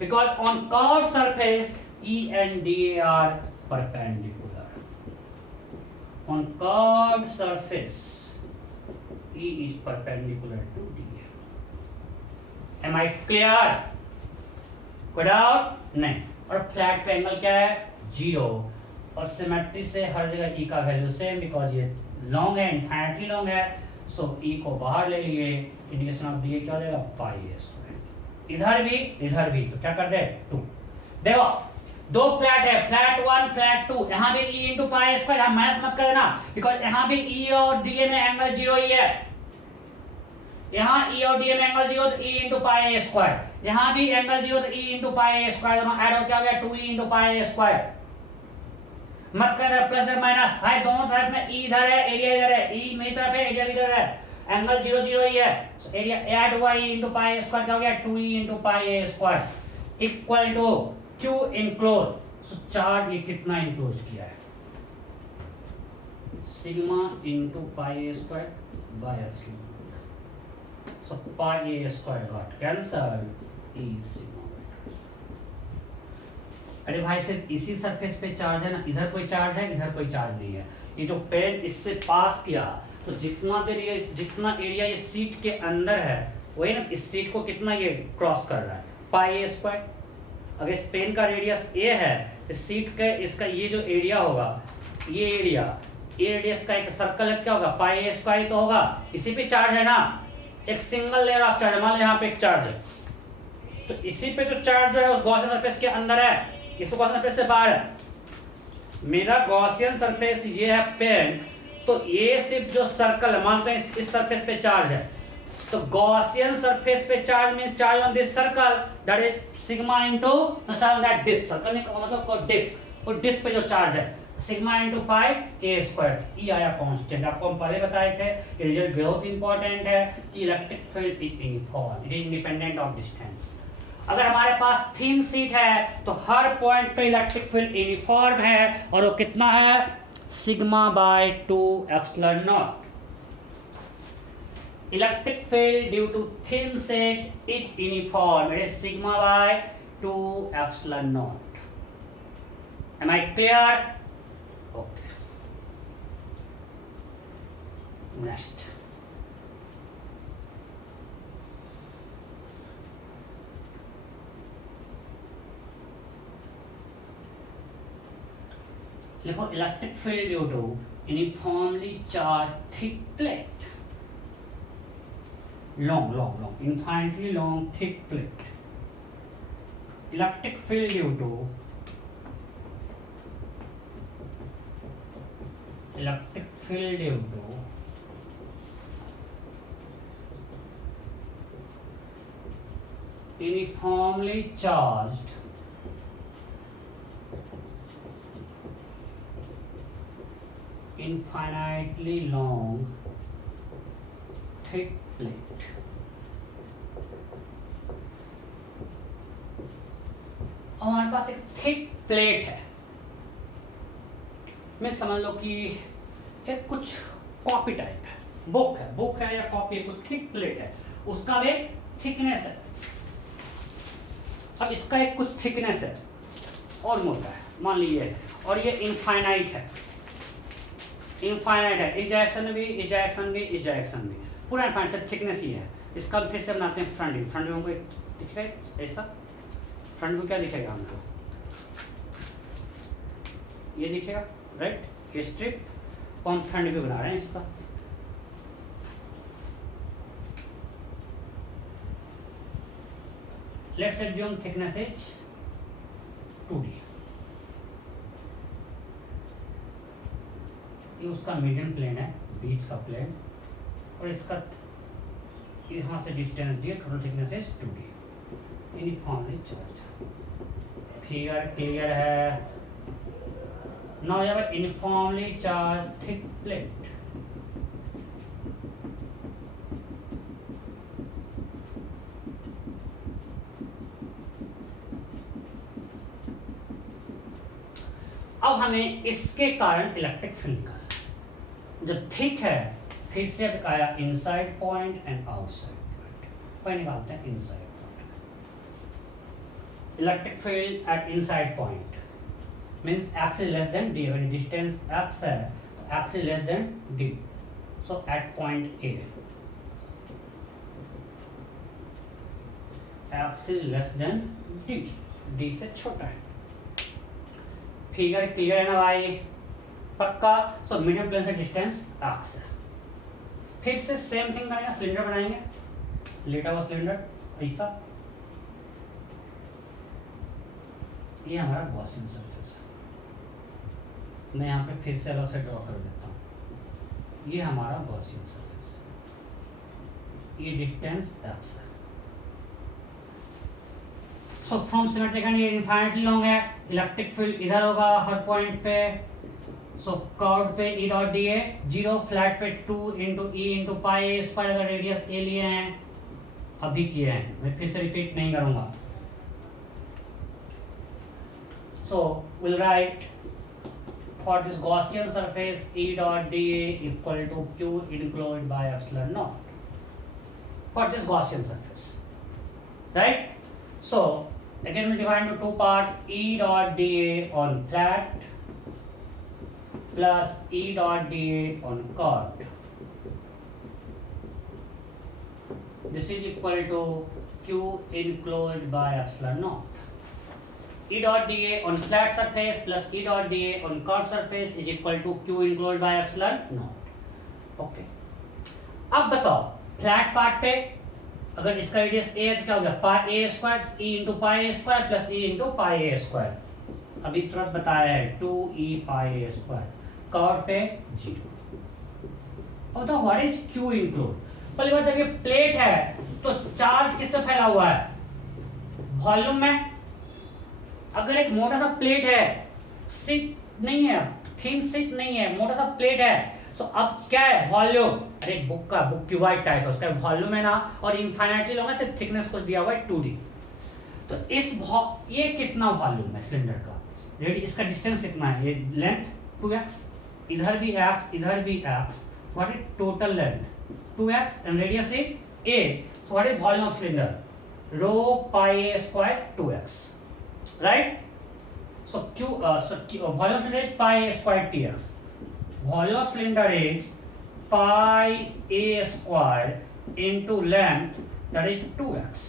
because on curve surface E and DA are perpendicular. On curved surface E is perpendicular to DA. Am I clear? कोई डाउट नहीं? और फ्लैट पे एंगल क्या है, 0, और सिमेट्री से हर जगह E का वैल्यू सेम, बिकॉज ये लॉन्ग है, इनफाइनाइटली लॉन्ग है, सो E को बाहर ले लिए, इंडिकेशन ऑफ DA क्या हो जाएगा, पाई है। इधर भी तो क्या कर दे, 2। देखो दो फ्लैट है, फ्लैट 1 फ्लैट 2, यहाँ भी E इंटू पाई स्क्वायर, हम माइनस मत कर देना, बिकॉज यहाँ भी E और DA में एंगल 0 ही है। यहाँ E और DA में एंगल 0 तो E इंटू पाई स्क्वायर, यहाँ भी एंगल 0 तो E इंटू पाई स्क्वायर, दोनों ऐड हो क्या हो गया, 2E इंटू पाई स्क्वायर। मत कर प्लस और माइनस, भाई दोनों तरफ में ई इधर है एरिया इधर है, ई मेरी तरफ है एरिया इधर है, एंगल 0 0 ही है, एरिया ऐड हुआ ई इनटू पाई स्क्वायर क्या हो गया 2e into pi A square equal to q enclose. So charge ये कितना इनक्लोज किया है, sigma into pi A square by epsilon. So pi A square got cancelled, E sigma. अरे भाई सिर्फ इसी सरफेस पे चार्ज है ना, इधर कोई चार्ज है इधर कोई चार्ज नहीं है, ये जो पेन इससे पास किया तो जितना देर ये जितना एरिया ये सीट के अंदर है वही ना, इस सीट को कितना ये क्रॉस कर रहा है पाई ए स्क्वायर। अगर इस पेन का रेडियस ए है तो सीट का इसका ये जो एरिया होगा ये एरिया ए रेडियस का एक सर्कल है क्या होगा पाई ए स्क्वायर ही तो होगा, इसी पे चार्ज है ना, एक सिंगल लेयर ऑफ चार्ज है, मान लो यहाँ पे एक चार्ज है तो इसी पे जो चार्ज जो है उस गॉसियन सरफेस के अंदर है, इस गॉसियन सरफेस से बाहर है। मेरा गॉसियन सरफेस ये है पेन, तो ये सिर्फ जो सर्कल है मानते हैं इस सरफेस पे चार्ज है, तो गॉसियन सरफेस पे चार्ज में charge on this circle that is sigma into charge on that disc, circle मतलब डिस्क, और डिस्क पे जो चार्ज है सिग्मा इनटू पाई ए स्क्वायर, ई आया कांस्टेंट। आपको हम पहले बताए थे ये रिजल्ट बहुत इंपॉर्टेंट है कि electric field is uniform, it is independent of distance. अगर हमारे पास थिन सीट है तो हर पॉइंट पे इलेक्ट्रिक फील्ड यूनिफॉर्म है, और वो कितना है sigma by 2 epsilon naught. Electric field due to thin sheet is uniform, it is sigma by 2 epsilon naught. Am I clear? Okay, next देखो, electric field due to uniformly charged thick plate, long, infinitely long thick plate. Electric field due to uniformly charged infinitely long thick plate। हमारे पास एक थिक प्लेट है, मैं समझ लो कि एक कुछ कॉपी टाइप है, बुक है या कॉपी, कुछ थिक प्लेट है, उसका एक थिकनेस है। अब इसका एक कुछ थिकनेस है और मोटा है मान लीजिए, और ये इनफाइनाइट है, इस डायरेक्शन में भी, इस डायरेक्शन भी, इस डायरेक्शन भी, पूरा इनफाइनाइट से थिकनेस ही है। इसका फिर से बनाते हैं फ्रंट व्यू। फ्रंट व्यू हमको दिख रहा है ऐसा, फ्रंट व्यू क्या दिखेगा हमको, ये दिखेगा राइट, ये स्ट्रिप, और हम फ्रंट व्यू बना रहे हैं इसका। Let's assume thickness is 2D, ये उसका मीडियम प्लेन है, बीच का प्लेन, और इसका यहाँ से डिस्टेंस दिया, total thickness is 2D, uniformly charge. Figure clear है? नाउ यहाँ पर यूनिफॉर्मली चार्ज थिक प्लेट, अब हमें इसके कारण इलेक्ट्रिक फील्ड का जो थिक है, फिर से आया inside point and outside point, point निकालते हैं inside point. Electric field at inside point means x is less than d, अगर डिस्टेंस x है तो x is less than d, so at point A x is less than d, d से छोटा है। फिगर क्लियर है ना भाई, पक्का? सो मीडियम प्लेन से डिस्टेंस x है। फिर से सेम थिंग करेंगे, सिलेंडर बनाएंगे, लेटा हुआ सिलेंडर ऐसा, ये हमारा गॉसियन सरफेस है। मैं यहाँ पे फिर से अलग से ड्रॉ कर देता हूँ, ये हमारा गॉसियन सरफेस है, ये डिस्टेंस x है। सो फ्रॉम सिमेट्रिक एंड ये इनफाइनाइटली लॉन्ग है, इलेक्ट्रिक फील्ड इधर होगा हर पॉइंट पे। सो कर्व पे E डॉट डी ए 0, फ्लैट पे 2 इंटू ई इंटू पाई ए स्क्वायर, अगर रेडियस ए लिए हैं, अभी किए हैं, मैं फिर से रिपीट नहीं करूंगा। So will write for this Gaussian surface E dot dA equal to Q enclosed by epsilon naught for this Gaussian surface, right? So again we divide into two part, E dot dA on flat plus E dot dA on curved. This is equal to Q enclosed by epsilon naught. E dot dA on flat surface plus E dot dA on curved surface is equal to Q enclosed by epsilon naught. Okay. अब बताओ फ्लैट पार्ट पे अगर इसका रेडियस a है तो क्या हो गया, पाई a square e into pi a square plus e into pi a square, अभी तुरंत बताया है 2e pi a square. Curve पे 0। अब बताओ व्हाट इज Q इंक्लूड। पहली बात है कि प्लेट है तो चार्ज किस पे फैला हुआ है, वॉल्यूम में। अगर एक मोटा सा प्लेट है, सिट नहीं है, थिन सिट नहीं है, मोटा सा प्लेट है, तो अब क्या है, वॉल्यूम। अरे बुक क्यूबाइड टाइप है, उसका वॉल्यूम है ना, और इनफाइनाइटली लॉन्ग है, सिर्फ थिकनेस कुछ दिया हुआ है 2D। तो ये कितना वॉल्यूम है सिलेंडर का, इसका डिस्टेंस कितना है, ये लेंथ 2x, इधर भी x, इधर भी x, what is total length 2x and radius is a, so what is volume of cylinder, rho pi a square 2x, right? So volume of cylinder is pi a squared tx. Volume of cylinder is pi a squared into length, that is 2x.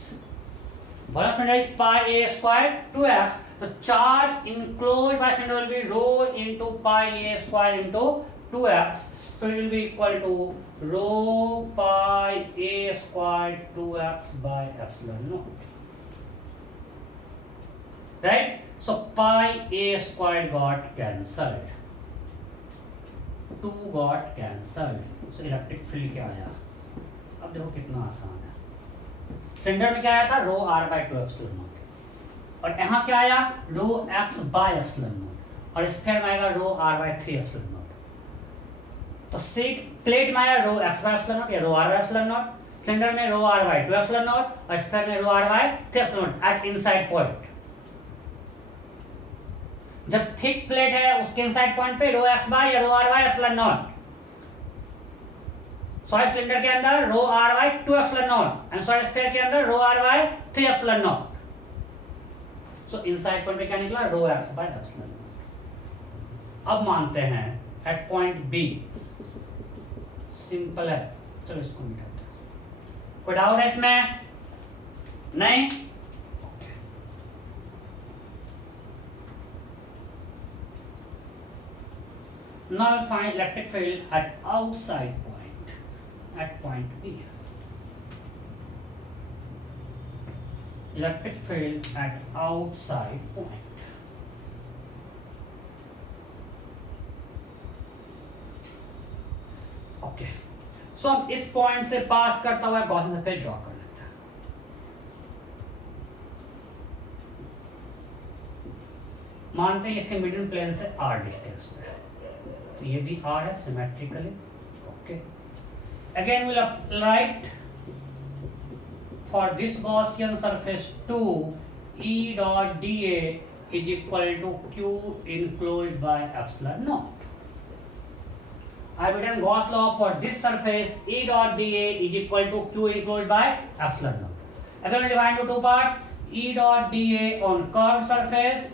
Volume of cylinder is pi a squared 2x. The charge enclosed by cylinder will be rho into pi a squared into 2x. So it will be equal to rho pi a squared 2x by epsilon naught. Right? So pi a squared got cancelled, 2 got cancelled. So electric field क्या आया, अब देखो कितना आसान है। सिलेंडर में क्या आया था, rho r by 2 epsilon naught, और यहाँ क्या आया, रो x बाई एप्सिलॉन नॉट, और स्फीयर में आएगा रो r बाई 3 एप्सिलॉन नॉट। तो सीट प्लेट में आया रो x बाई एप्सिलॉन नॉट या रो r by epsilon not, cylinder में रो r बाई 2 एप्सिलॉन नॉट, और स्फीयर में रो r by 3 epsilon naught at inside point. जब थिक प्लेट है उसके इनसाइड पॉइंट पे रो एक्स बाय या rho R by epsilon naught, solid cylinder के अंदर rho R by 2 epsilon naught and solid sphere के अंदर rho R by 3 epsilon naught. So inside point पे क्या निकला, rho x by epsilon naught. अब मानते हैं एट पॉइंट बी, सिंपल है, चलो इसको मिटाते हैं। कोई डाउट है इसमें, नहीं? Now find electric field at outside point, at point B. Electric field at outside point. Okay. So हम इस पॉइंट से पास करता हुआ गॉसियन सरफेस ड्रॉ कर लेते हैं। मानते हैं इसके मिडिल प्लेन से r डिस्टेंस पे है, तो ये भी r है symmetrically. Okay, again will write for this Gaussian surface 2 E dot dA is equal to Q enclosed by epsilon naught. I have written Gauss law for this surface, E dot dA is equal to Q enclosed by epsilon naught. Again we divide into two parts, E dot dA on curved surface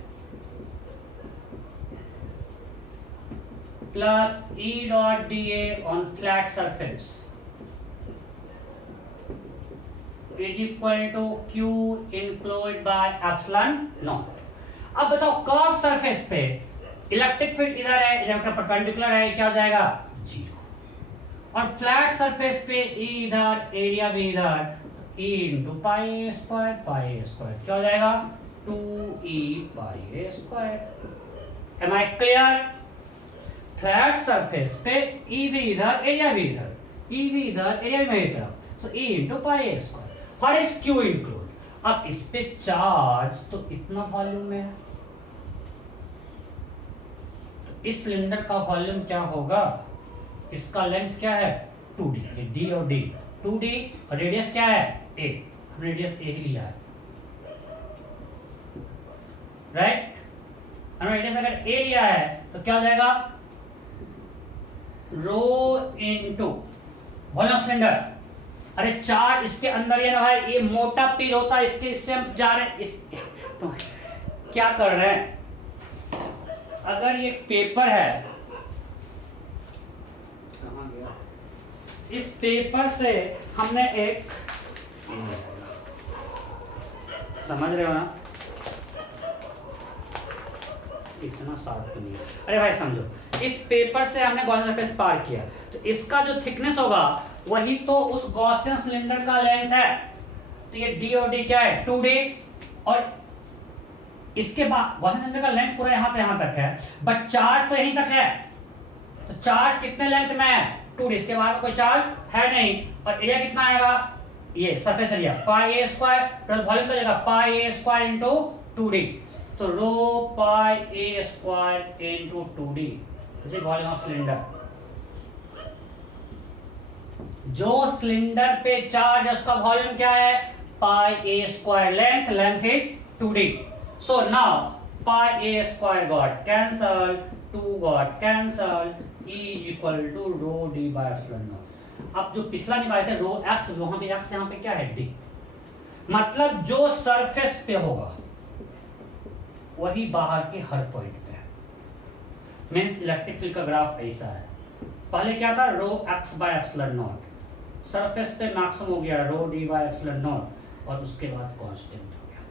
plus E dot dA on flat surface is equal to Q enclosed by epsilon naught. अब बताओ कर्व सरफेस पे इलेक्ट्रिक फील्ड इधर है, इलेक्ट्रिक परपेंडिकुलर है, क्या हो जाएगा 0, और फ्लैट सरफेस पे E इधर, एरिया भी इधर, E इंटू पाई स्क्वायर, क्या हो जाएगा 2E pi square. Am I clear? Flat surface पे E भी इधर, एरिया भी इधर, E भी इधर, एरिया भी मेरी तरफ, सो E into pi square. What is Q include? अब इस पे चार्ज तो इतना वॉल्यूम में है, तो इस सिलेंडर का वॉल्यूम क्या होगा, इसका लेंथ क्या है 2d, ये d और d 2d, और रेडियस क्या है a, रेडियस a ही लिया है, राइट। रेडियस अगर a लिया है तो क्या हो जाएगा रो इनटू वॉल्यूम ऑफ सिलेंडर। अरे चार्ज इसके अंदर है ना भाई, ये मोटा पीस होता है, इसके इससे हम जा रहे हैं तो क्या कर रहे हैं, अगर ये पेपर है, कहां गया, इस पेपर से हमने एक, समझ रहे हो ना, इतना शार्प नहीं है, अरे भाई समझो, इस पेपर से हमने गॉसियन सरफेस पार किया, तो इसका जो थिकनेस होगा वही तो उस गॉसियन सिलेंडर का लेंथ है, तो ये d और d क्या है 2d, और इसके बाद गॉसियन सिलेंडर का लेंथ पूरा यहां से यहां तक है, बट चार्ज तो यहीं तक है, तो चार्ज कितने लेंथ में है 2d, इसके बाद कोई चार्ज है नहीं, और एरिया कितना आएगा, ये surface area pi a square, तो वॉल्यूम का जगह pi a square into 2d, तो rho pi a square into 2d, this is volume of cylinder. जो सिलेंडर पे चार्ज है उसका वॉल्यूम क्या है pi a square, length is 2d, so now pi a square got cancel, 2 got cancel, E is equal to rho d by epsilon naught. अब जो पिछला निकाले थे रो x, वहां पे x, यहां पे क्या है d, मतलब जो सरफेस पे होगा वही बाहर के हर पॉइंट पे है, मींस इलेक्ट्रिक फील्ड का ग्राफ ऐसा है, पहले क्या था रो x bye epsilon not, surface पे मैक्सिमम हो गया रो d बाय एप्सिलॉन नॉट, और उसके बाद कांस्टेंट हो गया,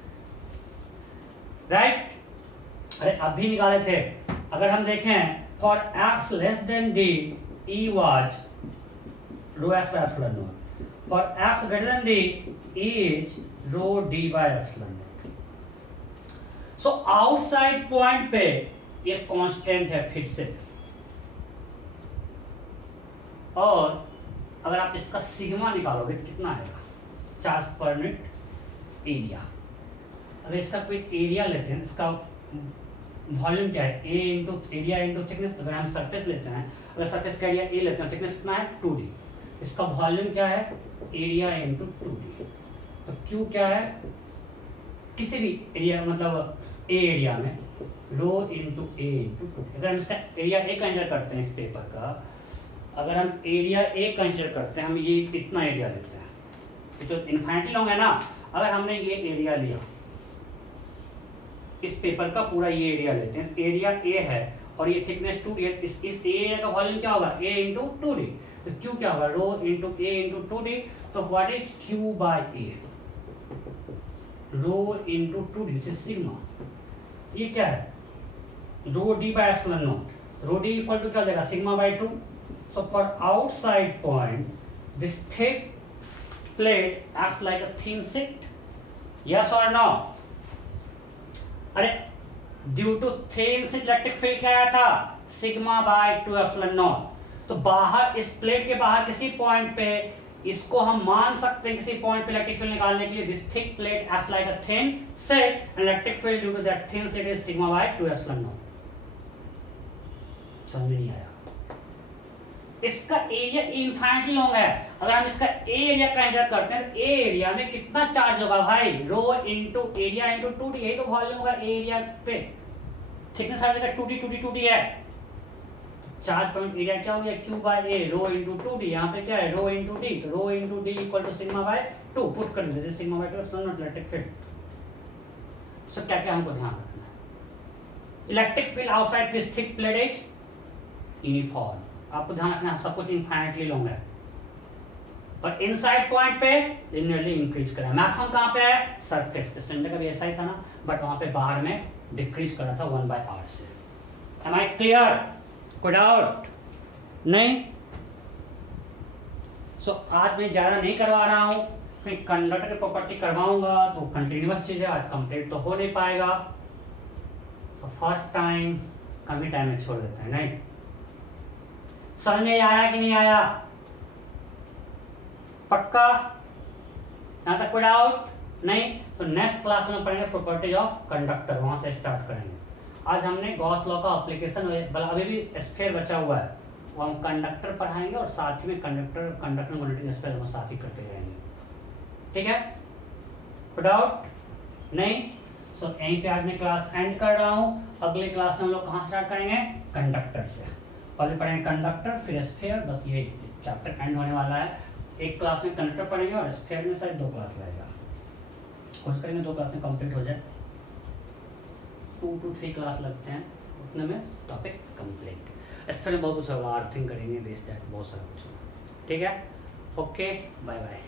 राइट। अरे अभी निकाले थे, अगर हम देखें for x less than d E was rho x by epsilon naught, for x greater than d E is rho d by epsilon naught। So outside point पे ये कांस्टेंट है फिर से, और अगर आप इसका सिग्मा निकालोगे तो कितना आएगा, चार्ज पर यूनिट एरिया। अगर इसका कोई एरिया लेते हैं, इसका वॉल्यूम क्या है a into area into thickness, अगर हम सरफेस लेते हैं, अगर सरफेस का एरिया a लेते हैं, थिकनेस कितना है 2d, इसका वॉल्यूम क्या है एरिया इंटू 2d, तो q क्या है, किसी भी एरिया मतलब a एरिया में rho into a into 2d। अगर हम इसका एरिया a कंसिडर करते हैं इस पेपर का, अगर हम एरिया a कंसिडर करते हैं, हम ये इतना एरिया लेते हैं, ये तो इनफाइनाइटली लॉन्ग है ना, अगर हमने ये एरिया लिया, इस पेपर का पूरा ये एरिया लेते हैं, एरिया a है और ये थिकनेस 2d, इस एरिया का वॉल्यूम क्या होगा a इंटू 2d, तो q क्या होगा rho into a into 2d, तो what is q by a, rho into 2d, this is sigma, ये क्या है rho d by epsilon naught, rho d equal to क्या हो जाएगा sigma by 2। So for outside point this thick plate acts like a thin sheet, yes और नो। अरे due to thin sheet electric field क्या आया था सिग्मा बाय 2 एप्सिलॉन नॉट, तो बाहर इस प्लेट के बाहर किसी पॉइंट पे इसको हम मान सकते हैं, किसी पॉइंट पे इलेक्ट्रिक फील्ड निकालने के लिए this thick plate acts like a thin sheet and electric field due to that thin sheet is sigma by 2 epsilon naught. समझ में नहीं आया, इसका एरिया इनफाइनाइटली लॉन्ग है, अगर हम इसका एरिया कंसीडर करते हैं, ए एरिया में कितना चार्ज होगा भाई rho into area into 2d, यही तो वॉल्यूम होगा एरिया पे, थिकनेस हर जगह 2d है, चार्ज पॉइंट एरिया क्या हो गया q by a rho into 2d, यहाँ पे क्या है रो इंटू d, तो rho into d equal to sigma by 2, put कर दीजिए sigma by 2 epsilon naught electric field. So क्या क्या हमको ध्यान रखना है, electric field outside this thick plate is uniform, आपको ध्यान रखना है सब कुछ इनफाइनाइटली लॉन्ग है, और इनसाइड पॉइंट पे लिनियरली इंक्रीज कर रहा है, मैक्सिमम कहां पे है सरफेस पे, सिलेंडर का भी ऐसा ही था ना, बट वहां पे बाहर में डिक्रीज कर रहा था 1/r से। एम आई क्लियर, कोई डाउट नहीं? सो आज मैं ज्यादा नहीं करवा रहा हूं, फिर कंडक्टर की प्रॉपर्टी करवाऊंगा तो कंटिन्यूअस चीज है, आज कंप्लीट तो हो नहीं पाएगा, सो फर्स्ट टाइम कम ही टाइम में छोड़ देते हैं, नहीं समझ में आया कि नहीं आया, पक्का? यहां तक कोई डाउट? नहीं तो नेक्स्ट क्लास में पढ़ेंगे प्रॉपर्टीज ऑफ कंडक्टर, वहां से स्टार्ट करेंगे। आज हमने गॉस लॉ का एप्लीकेशन, अभी भी स्फीयर बचा हुआ है, वो हम कंडक्टर पढ़ाएंगे और साथ ही में कंडक्टर मोनेटिंग स्फीयर हम साथ ही करते जाएंगे। ठीक है, डाउट नहीं? सो यहीं पे आज मैं क्लास एंड कर रहा हूँ। अगली क्लास में हम लोग कहाँ स्टार्ट करेंगे? कंडक्टर से। पहले पढ़ेंगे कंडक्टर फिर स्फीयर, बस ये चैप्टर एंड होने वाला है। एक क्लास में कंडक्टर पढ़ेंगे और स्फीयर में शायद 2 क्लास रहेगा, कोशिश करेंगे 2 क्लास में कंप्लीट हो जाए। 2 to 3 क्लास लगते हैं, उतने में टॉपिक कंप्लीट। स्फीयर में बहुत कुछ होगा, अर्थिंग करेंगे, दिस दैट बहुत सारा कुछ होगा। ठीक है, ओके, बाय बाय।